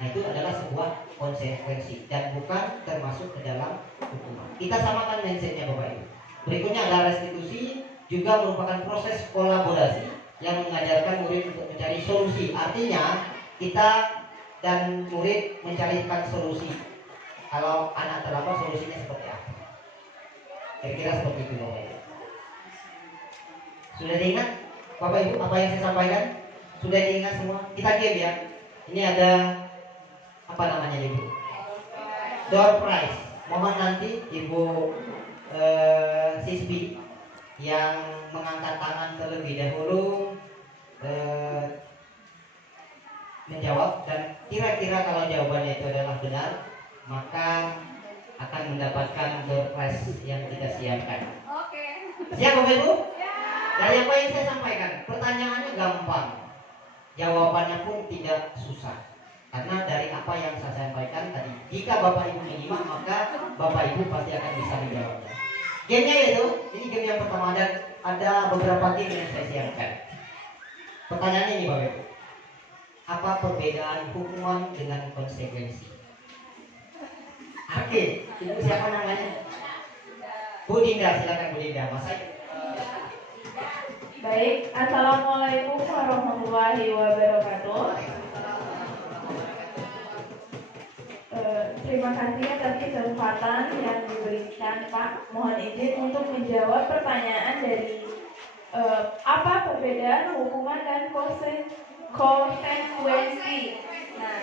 Nah, itu adalah sebuah konsekuensi dan bukan termasuk ke dalam hukuman. Kita samakan mindsetnya Bapak Ibu. Berikutnya adalah restitusi, juga merupakan proses kolaborasi yang mengajarkan murid untuk mencari solusi. Artinya kita dan murid mencarikan solusi. Kalau anak terlambat, solusinya seperti apa? Kira-kira seperti itu Bapak Ibu. Sudah diingat Bapak Ibu apa yang saya sampaikan? Sudah diingat semua? Kita game ya. Ini ada apa namanya Ibu? Door prize. Mohon nanti Ibu siswi yang mengangkat tangan terlebih dahulu menjawab, dan kira-kira kalau jawabannya itu adalah benar, maka akan mendapatkan door prize yang kita siapkan. Oke. Siap Bapak Ibu? Dari apa yang saya sampaikan, pertanyaannya gampang, jawabannya pun tidak susah. Karena dari apa yang saya sampaikan tadi, jika Bapak Ibu menyimak, maka Bapak Ibu pasti akan bisa menjawabnya. Gamenya yaitu, ini game yang pertama, dan ada beberapa game yang saya siapkan. Pertanyaannya ini Bapak Ibu, apa perbedaan hukuman dengan konsekuensi? Oke, Ibu siapa namanya? Bu Dinda, silakan Bu Dinda. Mas Ayu. Baik, Assalamualaikum warahmatullahi wabarakatuh. Terima kasih atas kesempatan yang diberikan Pak. Mohon izin untuk menjawab pertanyaan dari apa perbedaan hukuman dan konsekuensi. Nah,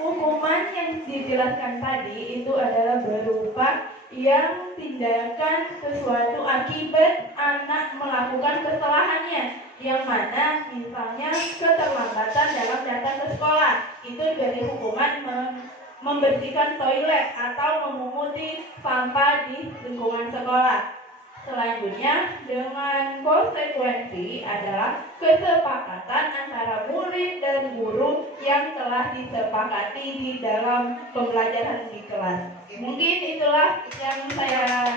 hukuman yang dijelaskan tadi itu adalah berupa yang tindakan sesuatu akibat anak melakukan kesalahannya, yang mana misalnya keterlambatan dalam datang ke sekolah, itu dari hukuman membersihkan toilet atau memunguti sampah di lingkungan sekolah. Selanjutnya, dengan konsekuensi adalah kesepakatan antara murid dan guru yang telah disepakati di dalam pembelajaran di kelas. Mungkin itulah yang saya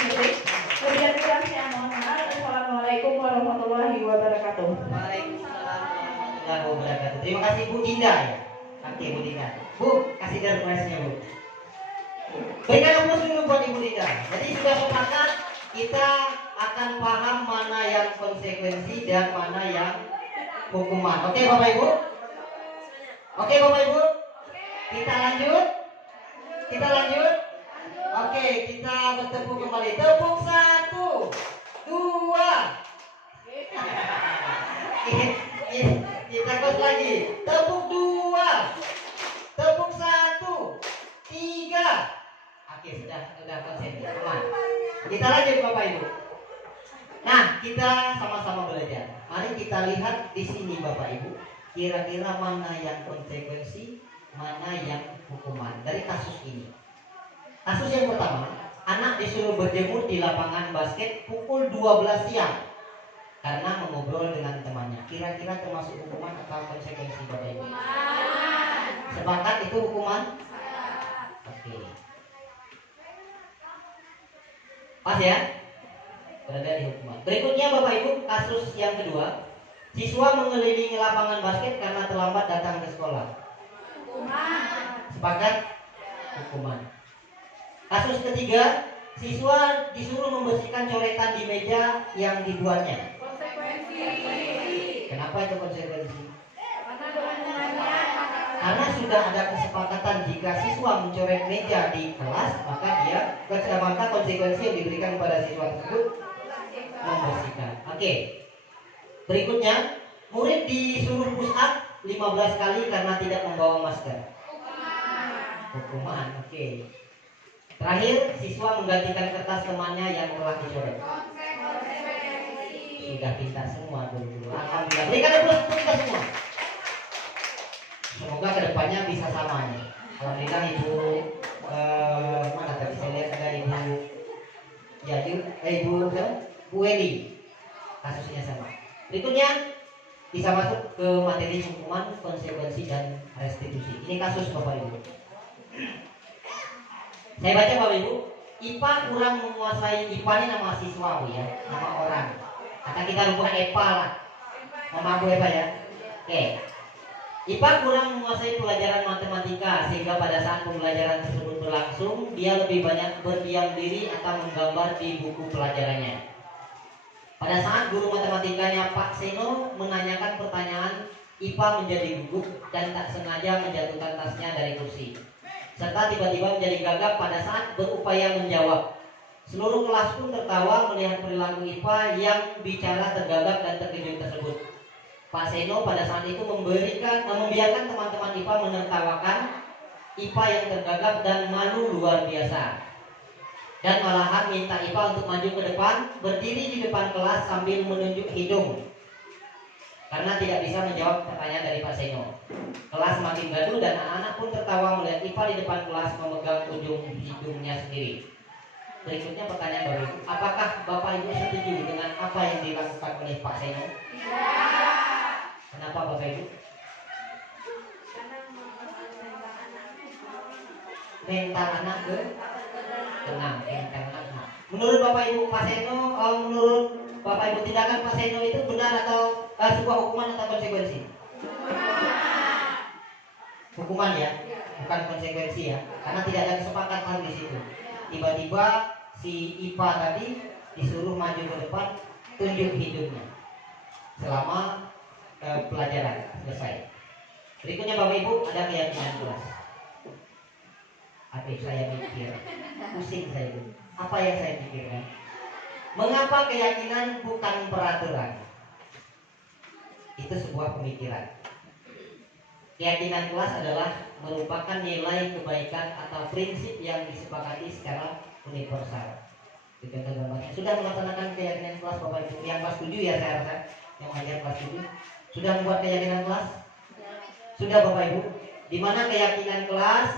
beri. Lebih kurang saya mohon maaf. Assalamualaikum warahmatullahi wabarakatuh. Waalaikumsalam warahmatullahi wabarakatuh. Terima kasih Bu Dinda ya. Oke Bu Dinda. Bu, kasih door prize-nya Bu. Berikan aplaus dulu buat Ibu Dinda. Jadi sudah sepakat, kita akan paham mana yang konsekuensi dan mana yang hukuman. Oke Bapak Ibu? Oke Bapak Ibu? Kita lanjut? Kita lanjut? Oke, kita bertepuk kembali. Tepuk 1, 2. Kita terus lagi. Tepuk 2. Tepuk 1, 3. Oke, sudah konsen. Aman. Kita lanjut Bapak Ibu. Nah, kita sama-sama belajar. Mari kita lihat di sini Bapak Ibu. Kira-kira mana yang konsekuensi, mana yang hukuman dari kasus ini. Kasus yang pertama, anak di disuruh berjemur di lapangan basket pukul 12 siang karena mengobrol dengan temannya. Kira-kira termasuk hukuman atau konsekuensi Bapak Ibu? Sepakat itu hukuman? Oke. Pas ya? Berada di hukuman. Berikutnya Bapak Ibu, kasus yang kedua. Siswa mengelilingi lapangan basket karena terlambat datang ke sekolah. Sepakat? Hukuman. Kasus ketiga, siswa disuruh membersihkan coretan di meja yang dibuatnya. Kenapa itu konsekuensi? Karena sudah ada kesepakatan jika siswa mencoret meja di kelas, maka konsekuensi yang diberikan kepada siswa tersebut membersihkan. Oke. Berikutnya, murid disuruh push up 15 kali karena tidak membawa masker. Hukuman. Oke. Terakhir, siswa menggantikan kertas temannya yang telah dicoret. Sudah pintar semua dulu. Alhamdulillah. Berikan aplaus untuk kita semua. Semoga kedepannya bisa sama nih. Alhamdulillah Ibu mana tadi saya lihat ada Ibu Yayu, Bu Eli. Kasusnya sama. Berikutnya bisa masuk ke materi hukuman, konsekuensi dan restitusi. Ini kasus Bapak Ibu. Saya baca Bapak Ibu, IPA kurang menguasai. IPA ini nama siswa Bu ya, nama orang. Kata kita rubah EPA lah. Mama Bu EPA ya. Oke. IPA kurang menguasai pelajaran matematika sehingga pada saat pembelajaran tersebut berlangsung dia lebih banyak berdiam diri atau menggambar di buku pelajarannya. Pada saat guru matematikanya Pak Seno menanyakan pertanyaan, IPA menjadi gugup dan tak sengaja menjatuhkan tasnya dari kursi, serta tiba-tiba menjadi gagap pada saat berupaya menjawab. Seluruh kelas pun tertawa melihat perilaku IPA yang bicara tergagap dan terkejut tersebut. Pak Seno pada saat itu membiarkan teman-teman IPA menertawakan IPA yang tergagap dan malu luar biasa, dan malahan minta IPA untuk maju ke depan, berdiri di depan kelas sambil menunjuk hidung karena tidak bisa menjawab pertanyaan dari Pak Seno. Kelas makin gaduh dan anak-anak pun tertawa melihat IPA di depan kelas memegang ujung hidungnya sendiri. Berikutnya pertanyaan Bapak Ibu, apakah Bapak Ibu setuju dengan apa yang dilakukan oleh Pak Seno? Kenapa Bapak Ibu? Mental anak ke tenang, mental anak. Menurut Bapak Ibu Pak Seno, menurut Bapak Ibu tindakan Pak Seno itu benar atau sebuah hukuman atau konsekuensi? Hukuman ya, bukan konsekuensi ya, karena tidak ada kesepakatan di situ. Tiba-tiba si IPA tadi disuruh maju ke depan, tunjuk hidungnya selama pelajaran selesai. Berikutnya Bapak Ibu ada keyakinan kelas. Aduh saya mikir, pusing saya itu. Apa yang saya pikirkan? Mengapa keyakinan bukan peraturan? Itu sebuah pemikiran. Keyakinan kelas adalah merupakan nilai kebaikan atau prinsip yang disepakati secara universal. Contoh gambarnya, sudah melaksanakan keyakinan kelas Bapak Ibu yang kelas 7 ya saya rasa, yang mengajar kelas 7 sudah membuat keyakinan kelas? Sudah Bapak Ibu, di mana keyakinan kelas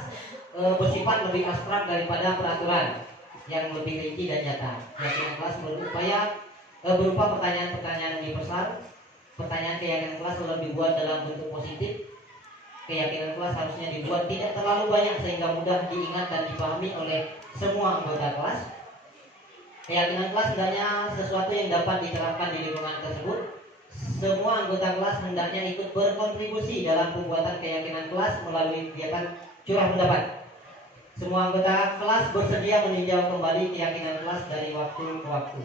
bersifat lebih abstrak daripada peraturan yang lebih rinci dan nyata. Keyakinan kelas berupa pertanyaan-pertanyaan universal. Pertanyaan keyakinan kelas selalu dibuat dalam bentuk positif. Keyakinan kelas harusnya dibuat tidak terlalu banyak sehingga mudah diingat dan dipahami oleh semua anggota kelas. Keyakinan kelas hendaknya sesuatu yang dapat diterapkan di lingkungan tersebut. Semua anggota kelas hendaknya ikut berkontribusi dalam pembuatan keyakinan kelas melalui kegiatan curah pendapat. Semua anggota kelas bersedia meninjau kembali keyakinan kelas dari waktu ke waktu.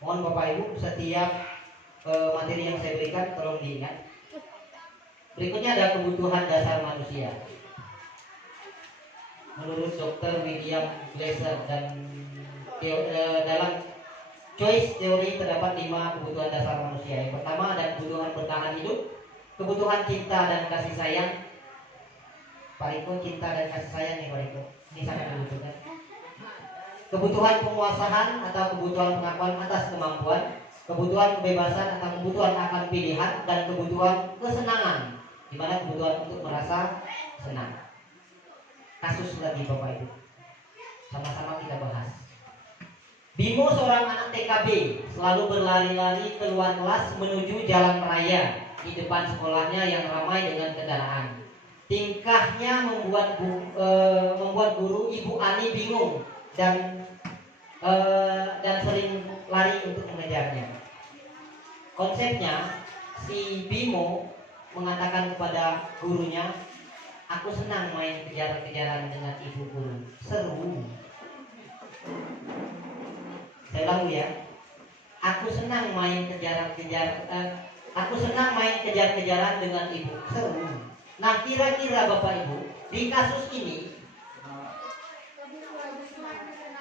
Mohon Bapak Ibu setiap materi yang saya berikan tolong diingat. Berikutnya ada kebutuhan dasar manusia. Menurut Dr. William Glasser dan dalam Choice teori terdapat 5 kebutuhan dasar manusia. Yang pertama ada kebutuhan bertahan hidup, kebutuhan cinta dan kasih sayang. Pak Riko, cinta dan kasih sayang nih Pak Riko. Ini sangat dibutuhkan. Kebutuhan penguasaan atau kebutuhan pengakuan atas kemampuan, kebutuhan kebebasan atau kebutuhan akan pilihan, dan kebutuhan kesenangan, di mana kebutuhan untuk merasa senang. Kasus lagi Bapak Ibu, sama-sama kita bahas. Bimo seorang anak TKB, selalu berlari-lari keluar kelas menuju jalan raya di depan sekolahnya yang ramai dengan kendaraan. Tingkahnya membuat guru Ibu Ani bingung dan sering lari untuk mengejarnya. Konsepnya, si Bimo mengatakan kepada gurunya, "Aku senang main kejar-kejaran dengan ibu guru, seru." Saya ulang ya. Aku senang main kejar-kejaran dengan ibu, seru. Nah, kira-kira Bapak Ibu, di kasus ini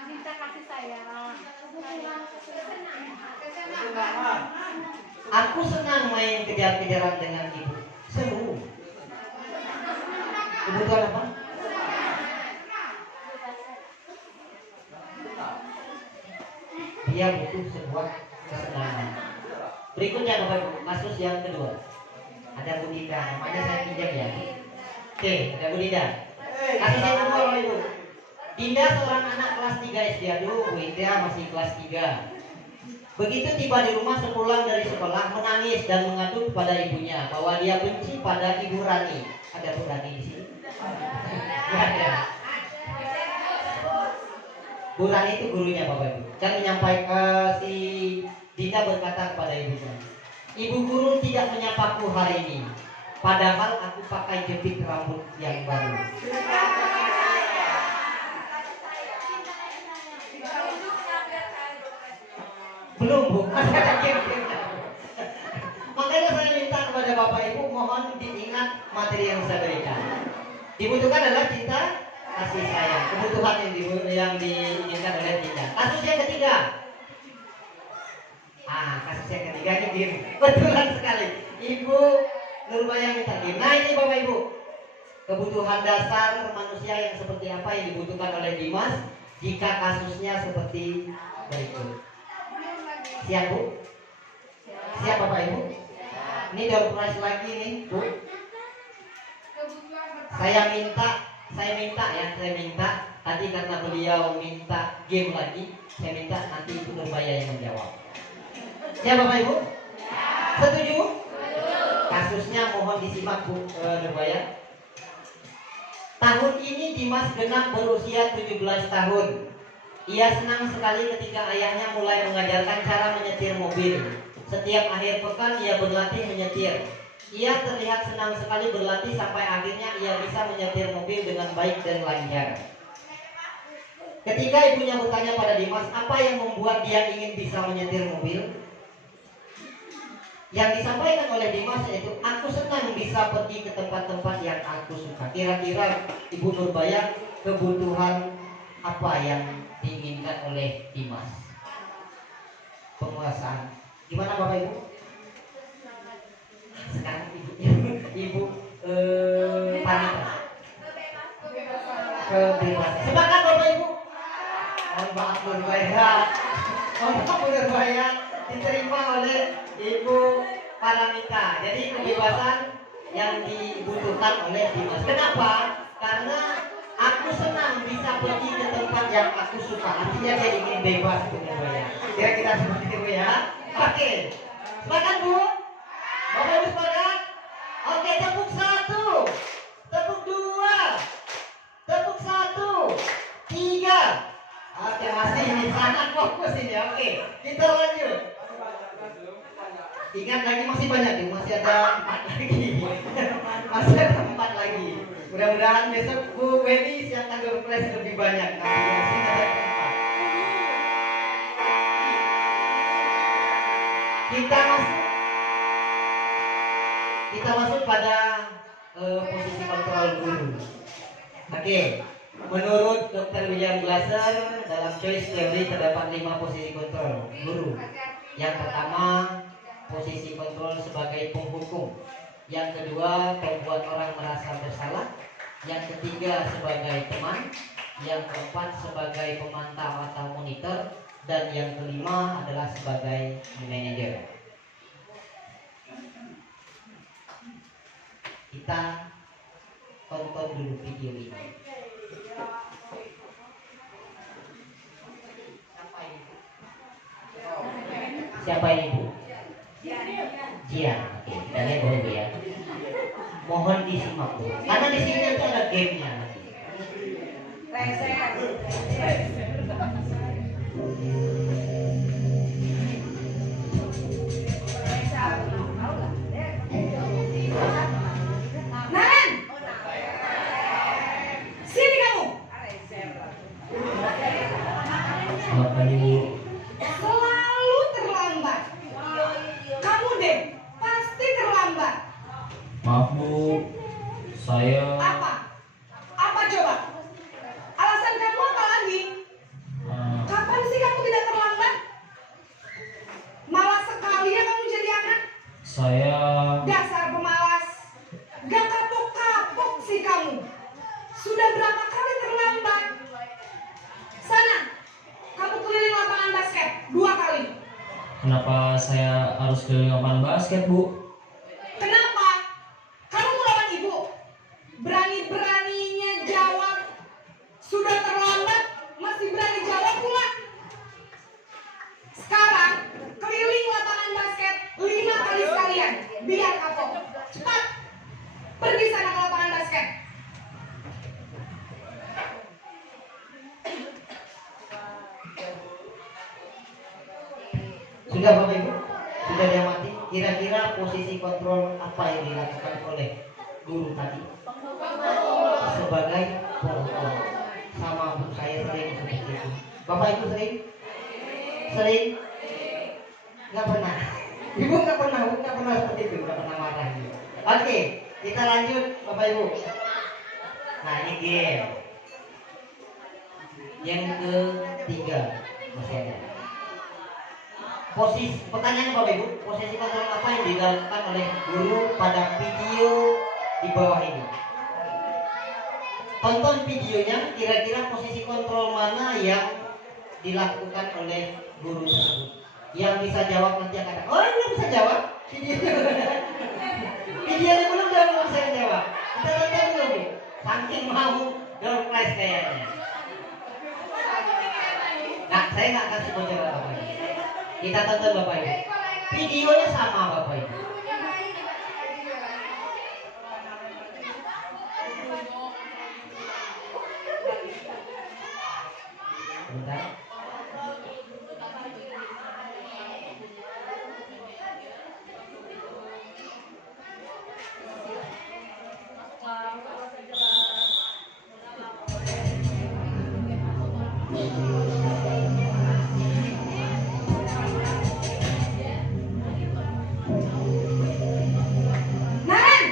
Minta kasih sayang. aku senang main kejar-kejaran dengan ibu, seru. Kebutuhan apa? Dia butuh sebuah kesenangan. Berikutnya Bapak Ibu, kasus yang kedua. Ada Bu Dinda, namanya saya pinjam ya. Oke, ada Bu Dinda. Kasus yang kedua Bapak Ibu. Dinda seorang anak kelas 3 SD. Aduh, Bu Dinda masih kelas 3. Begitu tiba di rumah sepulang dari sekolah, menangis dan mengadu kepada ibunya bahwa dia benci pada Ibu Rani. Ada Bu Rani di sini? Nggak ada. Bu Rani itu gurunya Bapak Ibu. Dan menyampaikan si Dinda berkata kepada ibunya, "Ibu guru tidak menyapaku hari ini, padahal aku pakai jepit rambut yang baru." Belum Bu, masih ada game-game. Makanya saya minta kepada Bapak Ibu mohon diingat materi yang saya berikan. Dibutuhkan adalah cinta, kasih sayang, kebutuhan yang diinginkan oleh Dinda. Kasus yang ketiga. Kasus yang ketiga ini game. Betulan sekali. Ibu Nurbaya minta game. Nah ini Bapak Ibu, kebutuhan dasar manusia yang seperti apa yang dibutuhkan oleh Dimas jika kasusnya seperti berikut. Siap Bu? Siap Bapak Ibu? Ini door prize lagi nih Bu. Saya minta tadi karena beliau minta game lagi, saya minta nanti Ibu Nurbaya yang menjawab. Siap Bapak Ibu? Setuju? Kasusnya mohon disimak Bu Nurbaya. Tahun ini Dimas genap berusia 17 tahun. Ia senang sekali ketika ayahnya mulai mengajarkan cara menyetir mobil. Setiap akhir pekan ia berlatih menyetir. Ia terlihat senang sekali berlatih sampai akhirnya ia bisa menyetir mobil dengan baik dan lancar. Ketika ibunya bertanya pada Dimas apa yang membuat dia ingin bisa menyetir mobil, yang disampaikan oleh Dimas yaitu, "Aku senang bisa pergi ke tempat-tempat yang aku suka." Kira-kira Ibu Nurbaya, kebutuhan apa yang diinginkan oleh Dimas? Penguasaan. Gimana Bapak Ibu? Sekarang Ibu Panita. Kebebasan. Sepakat Bapak Ibu? Mohon maaf Nurbaya. Mohon maaf Nurbaya diterima oleh Ibu Paramita. Jadi kebebasan yang dibutuhkan oleh Dimas. Kenapa? Karena aku senang bisa pergi ke tempat yang aku suka. Artinya dia ingin bebas Bu Nurbaya. Kira-kira seperti itu ya. Oke. Sepakat Bu? Bapak Ibu sepakat? Oke, tepuk 1, tepuk 2, tepuk 1, 3. Oke, masih ini sangat fokus ini. Oke, kita lanjut. Ingat lagi masih banyak nih, masih ada 4 lagi. Masih ada 4 lagi. Mudah-mudahan besok Bu Weni siapkan surprise lebih banyak. Masih ada 4. Kita masuk pada posisi kontrol guru. Oke, menurut Dr. William Glasser dalam choice theory terdapat 5 posisi kontrol guru. Yang pertama, posisi kontrol sebagai penghukum. Yang kedua, membuat orang merasa bersalah. Yang ketiga, sebagai teman. Yang keempat, sebagai pemantau atau monitor. Dan yang kelima adalah sebagai manajer. Kita tonton dulu video ini. Sampai Siapa ini Bu? Jian. Oke, kita lihat dulu ya. Mohon disimak Bu. Karena di sini nanti ada gamenya nanti. Naren, sini kamu. Bapak Ibu. Selalu terlambat. Kamu deh, pasti terlambat. Maaf Bu, saya Apa? Apa coba? Alasan kamu apa lagi? Kapan sih kamu tidak terlambat? Malas sekali ya kamu jadi anak. saya Dasar pemalas. Gak kapok-kapok sih kamu. Sudah berapa kali terlambat? Sana, kamu keliling lapangan basket 2 kali. kenapa saya harus ke lapangan basket Bu? Kenapa? Kamu melawan ibu. Berani-beraninya jawab. Sudah terlambat, masih berani jawab pula. Sekarang, keliling lapangan basket 5 kali sekalian. Biar kapok. Cepat. Pergi sana ke lapangan basket. Sudah Bapak Ibu? Sudah diamati? Kira-kira posisi kontrol apa yang dilakukan oleh guru tadi? Sebagai penghukum. Sama Bu saya sering seperti itu. Bapak Ibu sering? Sering? Nggak pernah. Ibu nggak pernah, Bu nggak pernah seperti itu, nggak pernah marah. Gitu. Oke, kita lanjut Bapak Ibu. Nah ini game. Yang ketiga masih ada. Posisi pertanyaan Bapak Ibu, posisi kontrol apa yang dilakukan oleh guru pada video di bawah ini? Tonton videonya, kira-kira posisi kontrol mana yang dilakukan oleh guru tersebut? Yang bisa jawab nanti akan ada. Oh, yang belum bisa jawab? Videonya belum saya jawab. Kita tonton dulu Bu. Saking mau door prize kayaknya. Nah, saya nggak kasih bocoran Bapak Ibu. Kita tonton Bapak Ibu. Videonya sama Bapak Ibu. Bentar. Naren!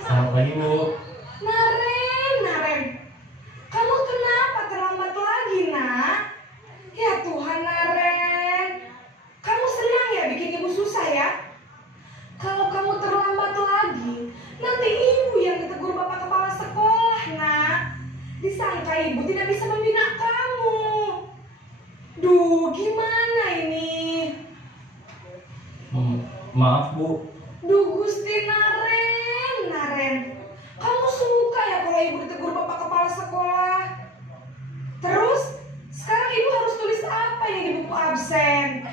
Selamat pagi Bu. Naren. Kamu kenapa terlambat lagi, Nak? Ya Tuhan, Naren. Kamu senang ya bikin ibu susah ya? Kalau kamu terlambat lagi, nanti ibu yang ditegur bapak kepala sekolah, Nak. Disangka ibu tidak bisa membina kamu. Duh, gimana ini? Maaf Bu, Duh Gusti Naren. Kamu suka ya kalau ibu ditegur bapak kepala sekolah? Terus, sekarang ibu harus tulis apa ini di buku absen?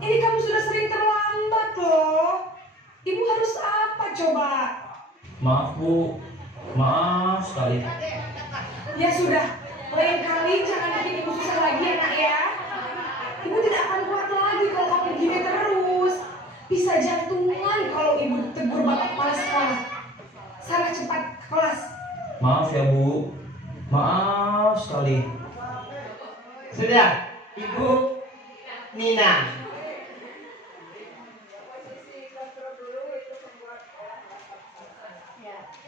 Ini kamu sudah sering terlambat loh. Ibu harus apa coba? maaf Bu, maaf sekali. Ya sudah, lain kali jangan bikin ibu susah lagi ya Nak ya. Ibu tidak akan kuat lagi kalau kamu begini terus. Bisa jantungan kalau ibu ditegur bapak kepala sekolah. Sana cepat ke kelas. Maaf ya Bu, maaf sekali. Sudah, Ibu Nina.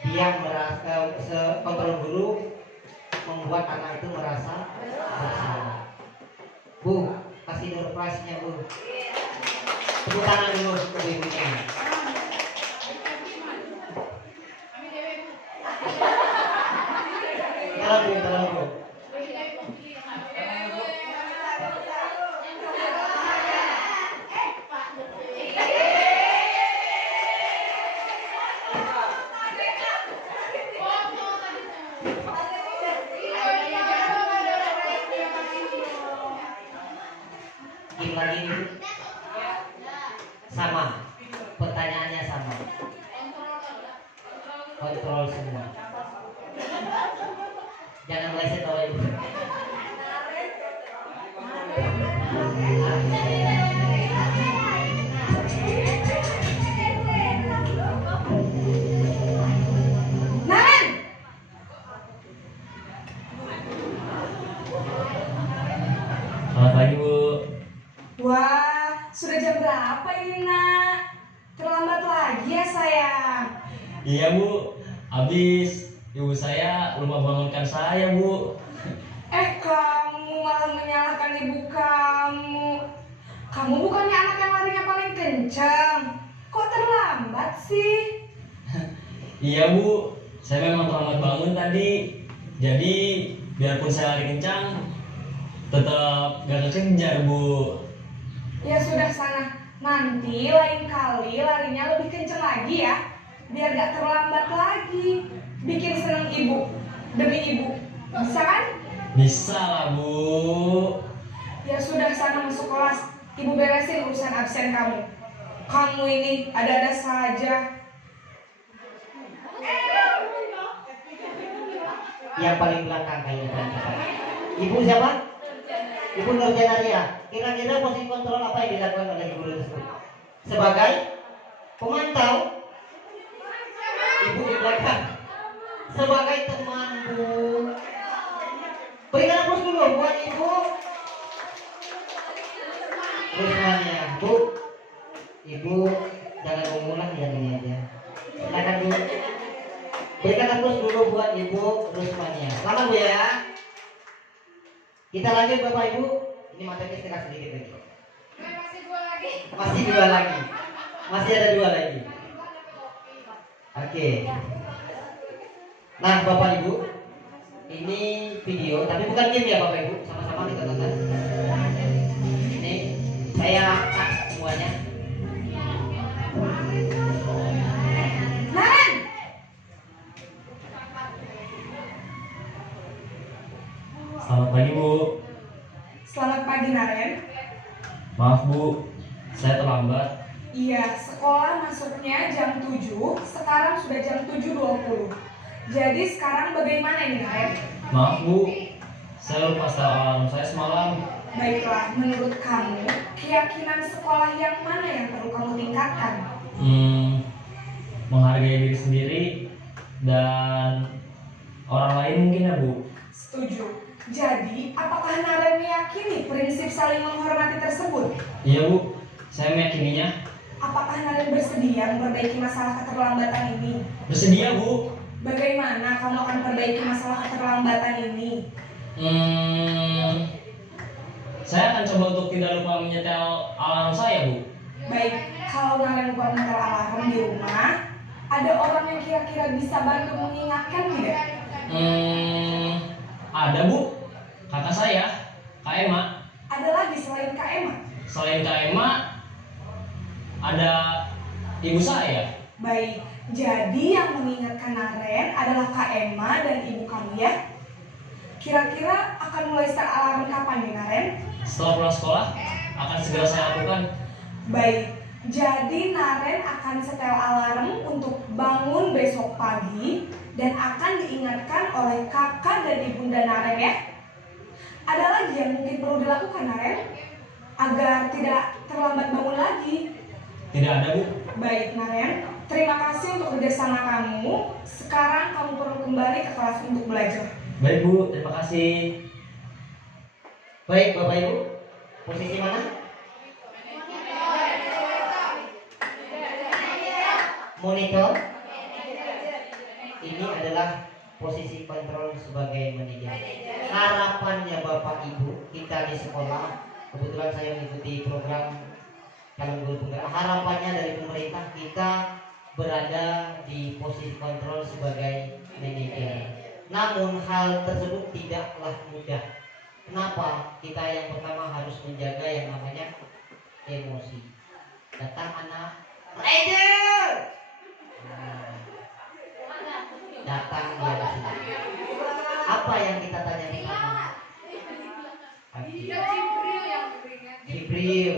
Dia merasa kontrol guru membuat anak itu merasa bersalah. Bu, kasih door prize-nya Bu. Tepuk tangan dulu untuk ibunya. Tolong Bu. pusing lagi nih Bu? Sama, pertanyaannya sama. Kontrol semua. Jangan meleset Bapak Ibu. Naren, Selamat pagi Bu. wah, sudah jam berapa ini nak? Terlambat lagi ya sayang. Iya Bu, habis ibu saya lupa bangunkan saya Bu. Kamu malah menyalahkan ibu kamu. Kamu bukannya anak yang larinya paling kencang. Kok terlambat sih? Iya Bu, saya memang terlambat bangun tadi. Jadi biarpun saya lari kencang, tetap gak kekejar Bu. Ya sudah sana. Nanti lain kali larinya lebih kencang lagi ya. Biar gak terlambat lagi. Bikin seneng ibu. Demi ibu. Bisa kan? Bisa lah Bu. Ya sudah sana masuk kelas. Ibu beresin urusan absen kamu. Kamu ini ada-ada saja. Yang paling belakang kayaknya. Ibu siapa? Ibu Nurjanaria. Kira-kira posisi kontrol apa yang dilakukan oleh guru tersebut? Sebagai pemantau. Ibu di belakang. Sebagai teman Bu. Berikan aplaus dulu buat Ibu. Rusmania. Bu. Ibu jangan mengulang yang ini aja. Silakan Bu. Berikan aplaus dulu buat Ibu Rusmania. Selamat Bu ya. Kita lanjut Bapak Ibu. Ini materinya setengah sedikit lagi. Masih dua lagi. Masih ada dua lagi. Oke. Nah Bapak Ibu, ini video, tapi bukan game ya Bapak Ibu. Sama-sama kita tonton. Ini saya angkat semuanya. Naren! Selamat pagi Bu. Selamat pagi Naren. Maaf Bu, saya terlambat. Iya, sekolah masuknya jam 7, sekarang sudah jam 7.20. Jadi sekarang bagaimana ini Naren? Maaf Bu, saya lupa setel alarm saya semalam. Baiklah, menurut kamu, keyakinan sekolah yang mana yang perlu kamu tingkatkan? Menghargai diri sendiri dan orang lain mungkin ya Bu. Setuju. Jadi, apakah Naren meyakini prinsip saling menghormati tersebut? Iya Bu, saya meyakininya. Apakah Naren bersedia memperbaiki masalah keterlambatan ini? Bersedia Bu. Bagaimana kamu akan perbaiki masalah keterlambatan ini? Saya akan coba untuk tidak lupa menyetel alarm saya Bu. Baik, kalau Naren lupa menyetel alarm di rumah, ada orang yang kira-kira bisa bantu mengingatkan tidak? Ada Bu, kakak saya, Kak Emma. Ada lagi selain Kak Emma? Selain Kak Emma, ada ibu saya. Baik, jadi yang mengingatkan Naren adalah Kak Emma dan ibu kamu ya? Kira-kira akan mulai start alarm kapan nih Naren? Setelah pulang sekolah, akan segera saya lakukan. Baik, jadi Naren akan setel alarm untuk bangun besok pagi dan akan diingatkan oleh kakak dan ibunda Naren ya. Ada lagi yang mungkin perlu dilakukan Naren agar tidak terlambat bangun lagi? Tidak ada Bu. Baik Naren, terima kasih untuk kerjasama kamu. Sekarang kamu perlu kembali ke kelas untuk belajar. Baik Bu, terima kasih. Baik Bapak Ibu, posisi mana? Monitor. Ini adalah posisi kontrol sebagai manajer. Harapannya Bapak Ibu, kita di sekolah, kebetulan saya mengikuti program calon guru penggerak. Harapannya dari pemerintah kita berada di posisi kontrol sebagai manajer. Namun hal tersebut tidaklah mudah. Kenapa? Kita yang pertama harus menjaga yang namanya emosi. Datang anak Ranger. Datang dia ke sini. Apa yang kita tanya nih kamu? Jibril.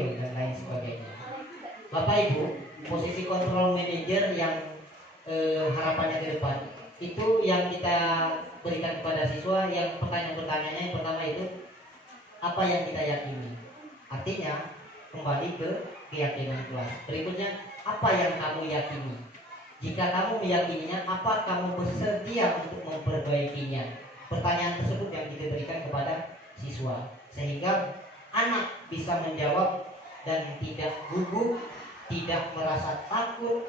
Bapak Ibu, posisi control manager yang harapannya ke depan itu yang kita berikan kepada siswa, yang pertanyaan-pertanyaannya yang pertama itu apa yang kita yakini. Artinya kembali ke keyakinan kelas. Berikutnya, apa yang kamu yakini? Jika kamu meyakininya, apa kamu bersedia untuk memperbaikinya? Pertanyaan tersebut yang kita berikan kepada siswa, sehingga anak bisa menjawab dan tidak gugup, tidak merasa takut.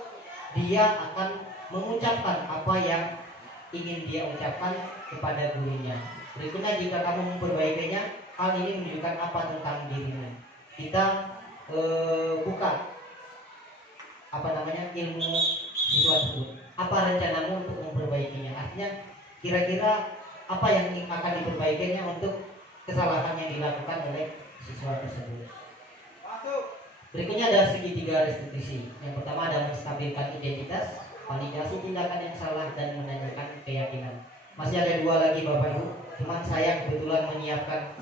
Dia akan mengucapkan apa yang ingin dia ucapkan kepada gurunya. Berikutnya, jika kamu memperbaikinya, hal ini menunjukkan apa tentang dirimu. Kita buka ilmu siswa tersebut. Apa rencanamu untuk memperbaikinya? Artinya kira-kira apa yang akan diperbaikinya untuk kesalahan yang dilakukan oleh siswa tersebut. Berikutnya ada segitiga restitusi. Yang pertama ada menstabilkan identitas, validasi tindakan yang salah, dan menanyakan keyakinan. Masih ada 2 lagi Bapak Ibu. Cuman saya kebetulan menyiapkan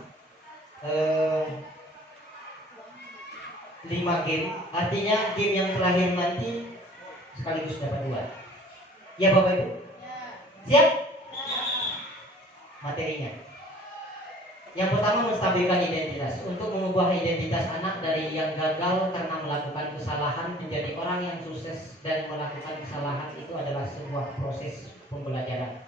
5 game. Artinya game yang terakhir nanti sekaligus dapat 2. Ya Bapak Ibu? Siap? Materinya. Yang pertama, menstabilkan identitas. Untuk mengubah identitas anak dari yang gagal karena melakukan kesalahan menjadi orang yang sukses dan melakukan kesalahan itu adalah sebuah proses pembelajaran.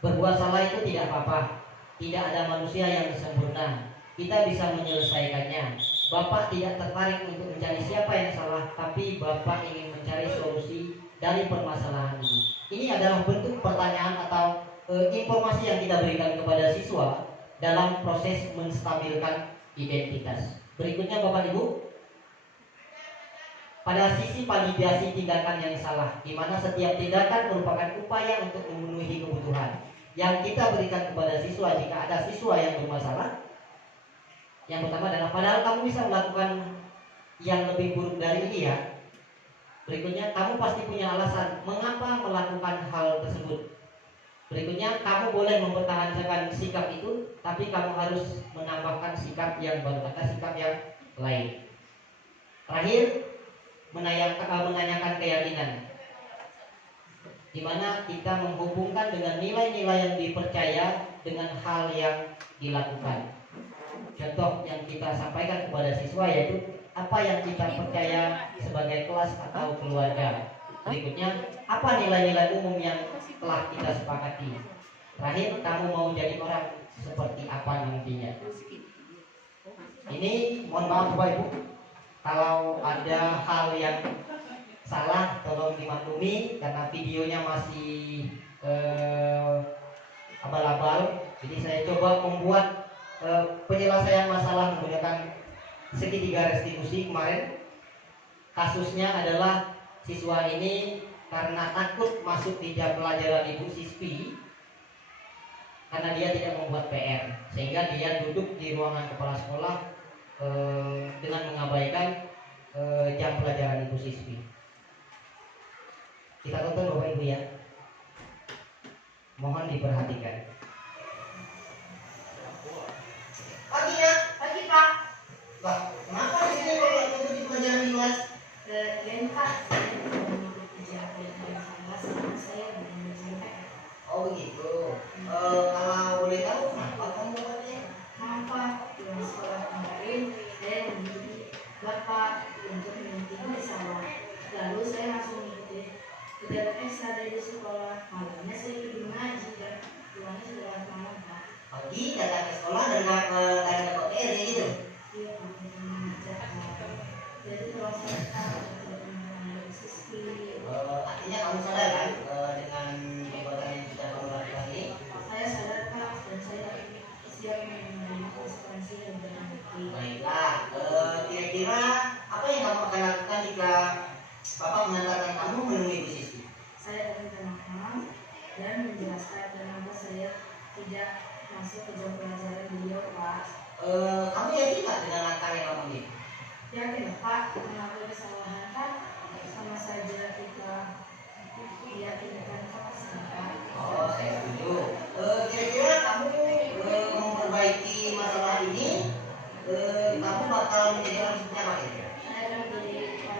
Berbuat salah itu tidak apa-apa. Tidak ada manusia yang sempurna. Kita bisa menyelesaikannya. Bapak tidak tertarik untuk mencari siapa yang salah, tapi Bapak ingin mencari solusi dari permasalahan ini. Ini adalah bentuk pertanyaan atau informasi yang kita berikan kepada siswa dalam proses menstabilkan identitas. Berikutnya Bapak Ibu, pada sisi validasi tindakan yang salah, di mana setiap tindakan merupakan upaya untuk memenuhi kebutuhan yang kita berikan kepada siswa. Jika ada siswa yang bermasalah, yang pertama adalah padahal kamu bisa melakukan yang lebih buruk dari ini ya. Berikutnya, kamu pasti punya alasan mengapa melakukan hal tersebut. Berikutnya, kamu boleh mempertahankan sikap itu, tapi kamu harus menambahkan sikap yang baru atau sikap yang lain. Terakhir, menanyakan keyakinan, di mana kita menghubungkan dengan nilai-nilai yang dipercaya dengan hal yang dilakukan. Contoh yang kita sampaikan kepada siswa yaitu apa yang kita percaya sebagai kelas atau keluarga. Berikutnya, apa nilai-nilai umum yang telah kita sepakati. Terakhir, kamu mau jadi orang seperti apa nantinya. Ini mohon maaf Bapak Ibu, kalau ada hal yang salah tolong dimaklumi karena videonya masih abal-abal. Jadi saya coba membuat penyelesaian masalah menggunakan segitiga restitusi. Kemarin kasusnya adalah siswa ini karena takut masuk di jam pelajaran Ibu Sispi karena dia tidak membuat PR, sehingga dia duduk di ruangan kepala sekolah dengan mengabaikan jam pelajaran Ibu Sispi. Kita tonton Bapak Ibu ya, mohon diperhatikan. Pagi ya, pagi Pak. Pak, kenapa di sini kalau untuk di pelajaran di kelas? Oh begitu. Kalau boleh tahu kenapa kamu buatnya? Kenapa di sekolah kemarin saya memilih Bapak untuk mengikuti salah. Lalu saya langsung mengikuti kegiatan ekstra dari sekolah. Malamnya saya pergi mengaji dan pulangnya sudah malam Pak. Pagi datang ke sekolah dan dapat PR gitu. Iya Pak, mengajar. Jadi kalau saya tahu dari sisi Artinya kamu sadar kan dengan perbuatan yang sudah kamu lakukan ini? saya sadar Pak dan saya siap menerima konsekuensi dan berbakti. Baiklah, kira-kira apa yang kamu akan lakukan jika Bapak mengantarkan kamu menemui Ibu Siswi? Saya akan minta maaf dan menjelaskan kenapa saya tidak masuk ke jam pelajaran beliau Pak. Kamu yakin nggak dengan langkah yang kamu ini? Yakin Pak, mengakui kesalahan kan sama saja kita diyakinkan kesalahan. Oh, saya setuju. Kira-kira kamu memperbaiki masalah ini, kamu bakal menjadi orang seperti apa ya? Saya akan menjadi orang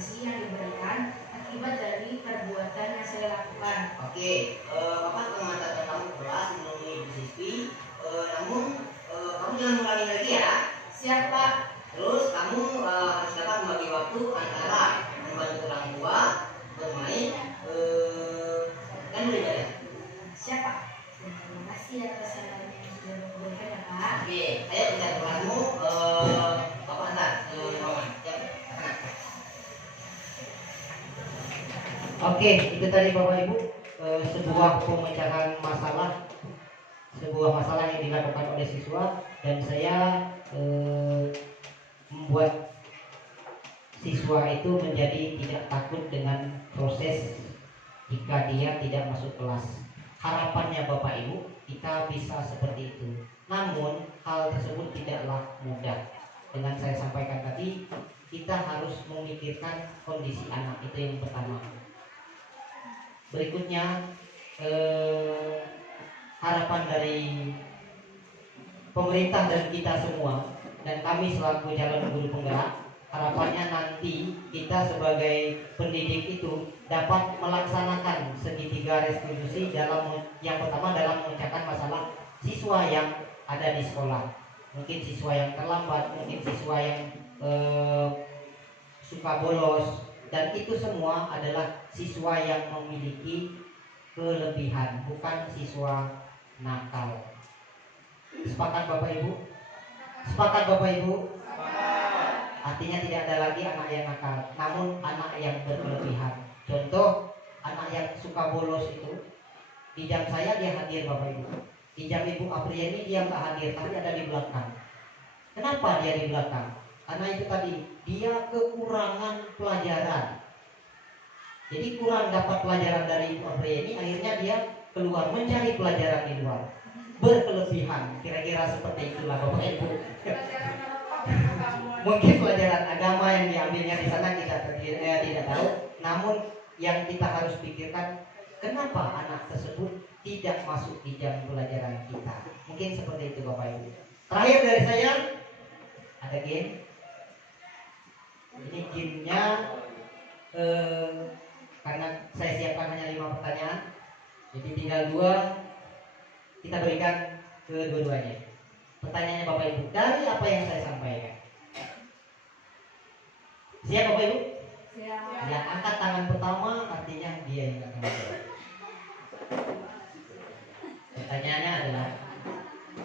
konsekuensi yang diberikan akibat dari perbuatan yang saya lakukan. Oke, Bapak telah mengatakan kamu keras menemui Ibu Siswi, namun kamu jangan mengulangi lagi ya. Siap, Pak. Terus kamu harus dapat membagi waktu antara membantu orang tua, bermain, dan beribadah. Siap, Pak. Terima kasih atas sarannya yang sudah diberikan ya, Pak. Oke, ayo kita kelasmu, Bapak antar ke ruangan. Ya. Oke, itu tadi Bapak Ibu sebuah pemecahan masalah, sebuah masalah yang dilakukan oleh siswa, dan saya membuat siswa itu menjadi tidak takut dengan proses jika dia tidak masuk kelas. Harapannya Bapak Ibu kita bisa seperti itu. Namun hal tersebut tidaklah mudah. Dengan saya sampaikan tadi, kita harus memikirkan kondisi anak, itu yang pertama. Berikutnya harapan dari pemerintah dan kita semua, dan kami selaku calon guru penggerak, harapannya nanti kita sebagai pendidik itu dapat melaksanakan segitiga restitusi dalam yang pertama dalam memecahkan masalah siswa yang ada di sekolah. Mungkin siswa yang terlambat, mungkin siswa yang suka bolos, dan itu semua adalah siswa yang memiliki kelebihan, bukan siswa nakal. Sepakat Bapak Ibu? Sepakat Bapak Ibu? Artinya tidak ada lagi anak yang nakal, namun anak yang berkelebihan. Contoh, anak yang suka bolos itu, di jam saya dia hadir Bapak Ibu. Di jam Ibu Apriani dia nggak hadir, tapi ada di belakang. Kenapa dia di belakang? Karena itu tadi, dia kekurangan pelajaran. Jadi kurang dapat pelajaran dari Ibu Apriani, akhirnya dia keluar mencari pelajaran di luar. Berkelebihan, kira-kira seperti itulah Bapak Ibu. Mungkin pelajaran agama yang diambilnya di sana kita tidak tahu. Namun yang kita harus pikirkan, kenapa anak tersebut tidak masuk di jam pelajaran kita? Mungkin seperti itu Bapak Ibu. Terakhir dari saya, ada game. Ini gamenya karena saya siapkan hanya 5 pertanyaan, jadi tinggal 2 kita berikan ke dua-duanya. Pertanyaannya Bapak Ibu, dari apa yang saya sampaikan? Siap Bapak Ibu? Siap. Ya, angkat tangan pertama artinya dia yang akan menjawab. Pertanyaannya adalah,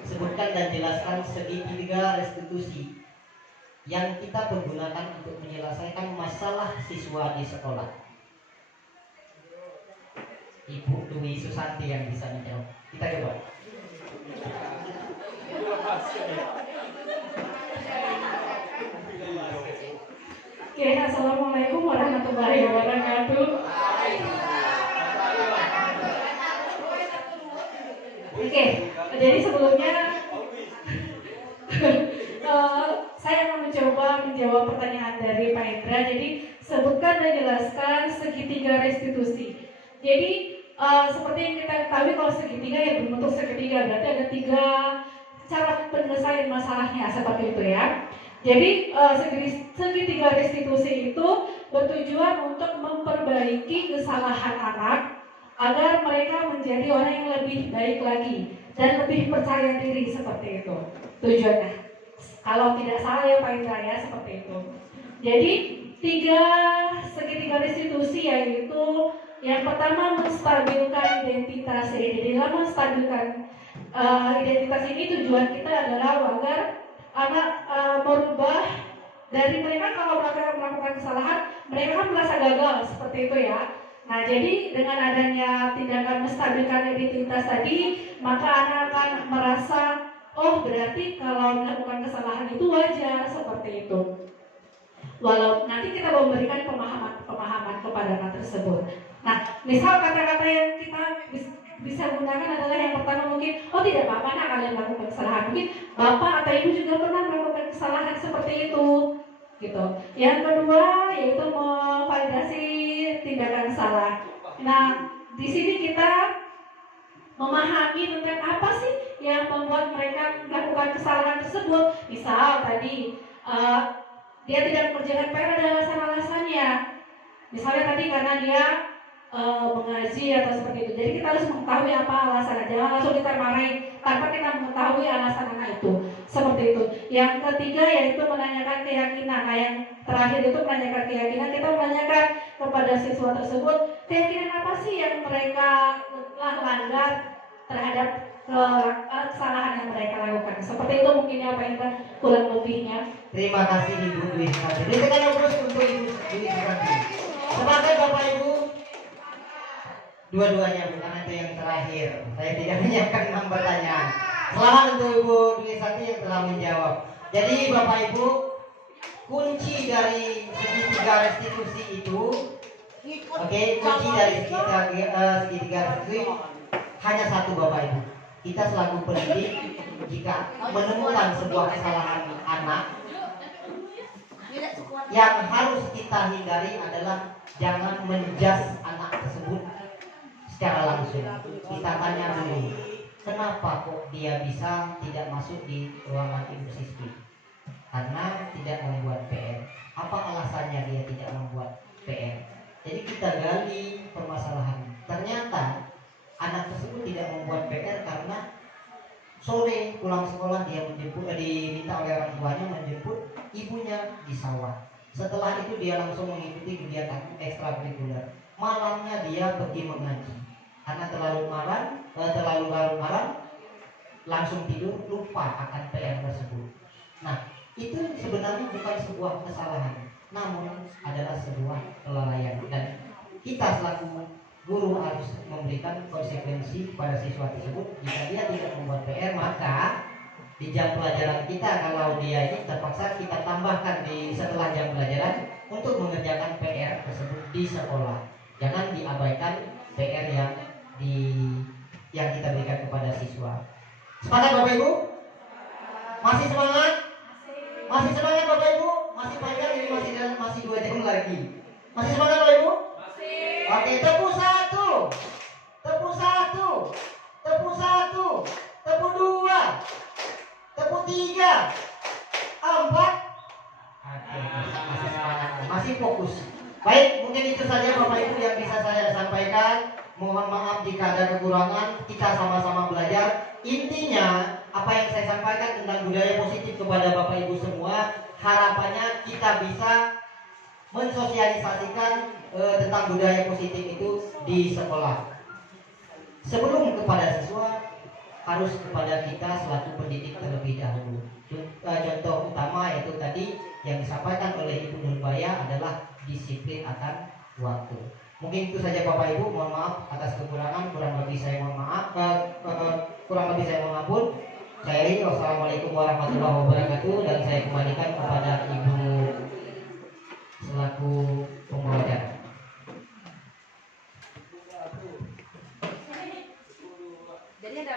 sebutkan dan jelaskan segitiga restitusi yang kita pergunakan untuk menyelesaikan masalah siswa di sekolah. Ibu Dwi Susanti yang bisa menjawab. Kita coba. Oke, assalamualaikum warahmatullahi wabarakatuh. Oke, jadi sebelumnya saya akan mencoba menjawab pertanyaan dari Pak Indra. Jadi sebutkan dan jelaskan segitiga restitusi. Jadi seperti yang kita ketahui, kalau segitiga ya berbentuk segitiga, berarti ada 3 cara penyelesaian masalahnya seperti itu ya. Jadi segitiga restitusi itu bertujuan untuk memperbaiki kesalahan anak agar mereka menjadi orang yang lebih baik lagi dan lebih percaya diri, seperti itu tujuannya. Kalau tidak salah ya Pak Indra ya, seperti itu. Jadi 3 segitiga restitusi yaitu yang pertama menstabilkan identitas. Jadi dalam menstabilkan identitas ini tujuan kita adalah agar anak merubah dari mereka kalau mereka melakukan kesalahan, mereka kan merasa gagal seperti itu ya. Nah, jadi dengan adanya tindakan menstabilkan identitas tadi, maka anak akan merasa, oh berarti kalau melakukan kesalahan itu wajar, seperti itu. Walau nanti kita memberikan pemahaman kepada anak tersebut. Nah, misal kata-kata yang kita bisa gunakan adalah yang pertama mungkin, oh tidak apa-apa nak kalian melakukan kesalahan. Mungkin bapak atau ibu juga pernah melakukan kesalahan seperti itu, gitu. Yang kedua yaitu memvalidasi tindakan salah. Nah, di sini kita memahami tentang apa sih yang membuat mereka melakukan kesalahan tersebut. Misal tadi dia tidak mengerjakan PR, ada alasan-alasannya. Misalnya tadi karena dia mengaji atau seperti itu. Jadi kita harus mengetahui apa alasannya. Jangan langsung kita marahi tanpa kita mengetahui alasan anak itu. Seperti itu. Yang ketiga yaitu menanyakan keyakinan. Nah, yang terakhir itu menanyakan keyakinan. Kita menanyakan kepada siswa tersebut keyakinan apa sih yang mereka langgar terhadap kesalahan yang mereka lakukan. Seperti itu mungkin apa yang kurang lebihnya. Terima kasih Ibu Dwi Susanti. Berikan terus untuk Ibu Dwi Susanti. Sebagai Bapak Ibu, dua-duanya bukan itu yang terakhir. Saya tidak menyiapkan 6 pertanyaan. Selamat untuk Ibu Dwi Susanti yang telah menjawab. Jadi Bapak Ibu, kunci dari segitiga restitusi itu, kunci dari segitiga restitusi hanya satu Bapak Ibu. Kita selaku pendidik, jika menemukan sebuah kesalahan anak, yang harus kita hindari adalah jangan menjas anak tersebut secara langsung. Kita tanya dulu, kenapa kok dia bisa tidak masuk di ruangan Ibu Siski? Karena tidak membuat PR. Apa alasannya dia tidak membuat PR? Jadi kita gali permasalahan. Ternyata anak tersebut tidak membuat PR karena sore pulang sekolah dia diminta oleh orang tuanya menjemput ibunya di sawah. Setelah itu dia langsung mengikuti kegiatan ekstrakurikuler. Malamnya dia pergi mengaji. Karena terlalu larut malam, langsung tidur, lupa akan PR tersebut. Nah, itu sebenarnya bukan sebuah kesalahan, namun adalah sebuah kelalaian. Dan kita selaku guru harus memberikan konsekuensi kepada siswa tersebut. Jika dia tidak membuat PR, maka di jam pelajaran kita, kalau dia ini terpaksa kita tambahkan setelah jam pelajaran untuk mengerjakan PR tersebut di sekolah. Jangan diabaikan PR yang kita berikan kepada siswa. Sepakat Bapak Ibu? Masih semangat? Masih semangat Bapak Ibu? Masih panjang ini, masih 2 jam lagi. Masih semangat Bapak Ibu? Oke, tepuk 1, tepuk 1, tepuk 1, tepuk 2, tepuk 3, 4. Oke, masih semangat, masih fokus. Baik, mungkin itu saja Bapak Ibu yang bisa saya sampaikan. Mohon maaf jika ada kekurangan, kita sama-sama belajar. Intinya, apa yang saya sampaikan tentang budaya positif kepada Bapak Ibu semua, harapannya kita bisa mensosialisasikan tentang budaya positif itu di sekolah. Sebelum kepada siswa, harus kepada kita selaku pendidik terlebih dahulu. Contoh utama yaitu tadi yang disampaikan oleh Ibu Nurbaya adalah disiplin akan waktu. Mungkin itu saja Bapak Ibu, mohon maaf atas kekurangan, kurang lebih saya mohon maaf, kurang lebih saya mohon ampun. Saya ini wassalamualaikum warahmatullahi wabarakatuh, dan saya kembalikan kepada Ibu selaku pembawa acara.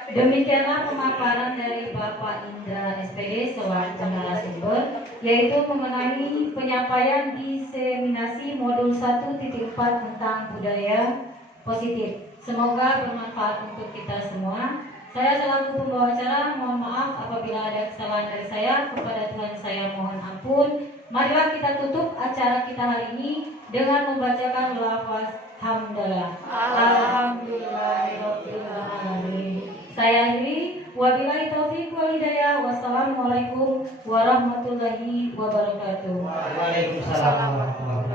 Demikianlah pemaparan dari Bapak Indra SPD selaku narasumber, yaitu mengenai penyampaian diseminasi modul 1.4 tentang budaya positif. Semoga bermanfaat untuk kita semua. Saya selaku pembawa acara mohon maaf apabila ada kesalahan dari saya. Kepada Tuhan saya mohon ampun. Marilah kita tutup acara kita hari ini dengan membacakan lafaz hamdalah. Alhamdulillahirabbil alamin. Saya akhiri, wabillahi taufiq wal hidayah. Wassalamualaikum warahmatullahi wabarakatuh. Waalaikumsalam warahmatullahi wabarakatuh.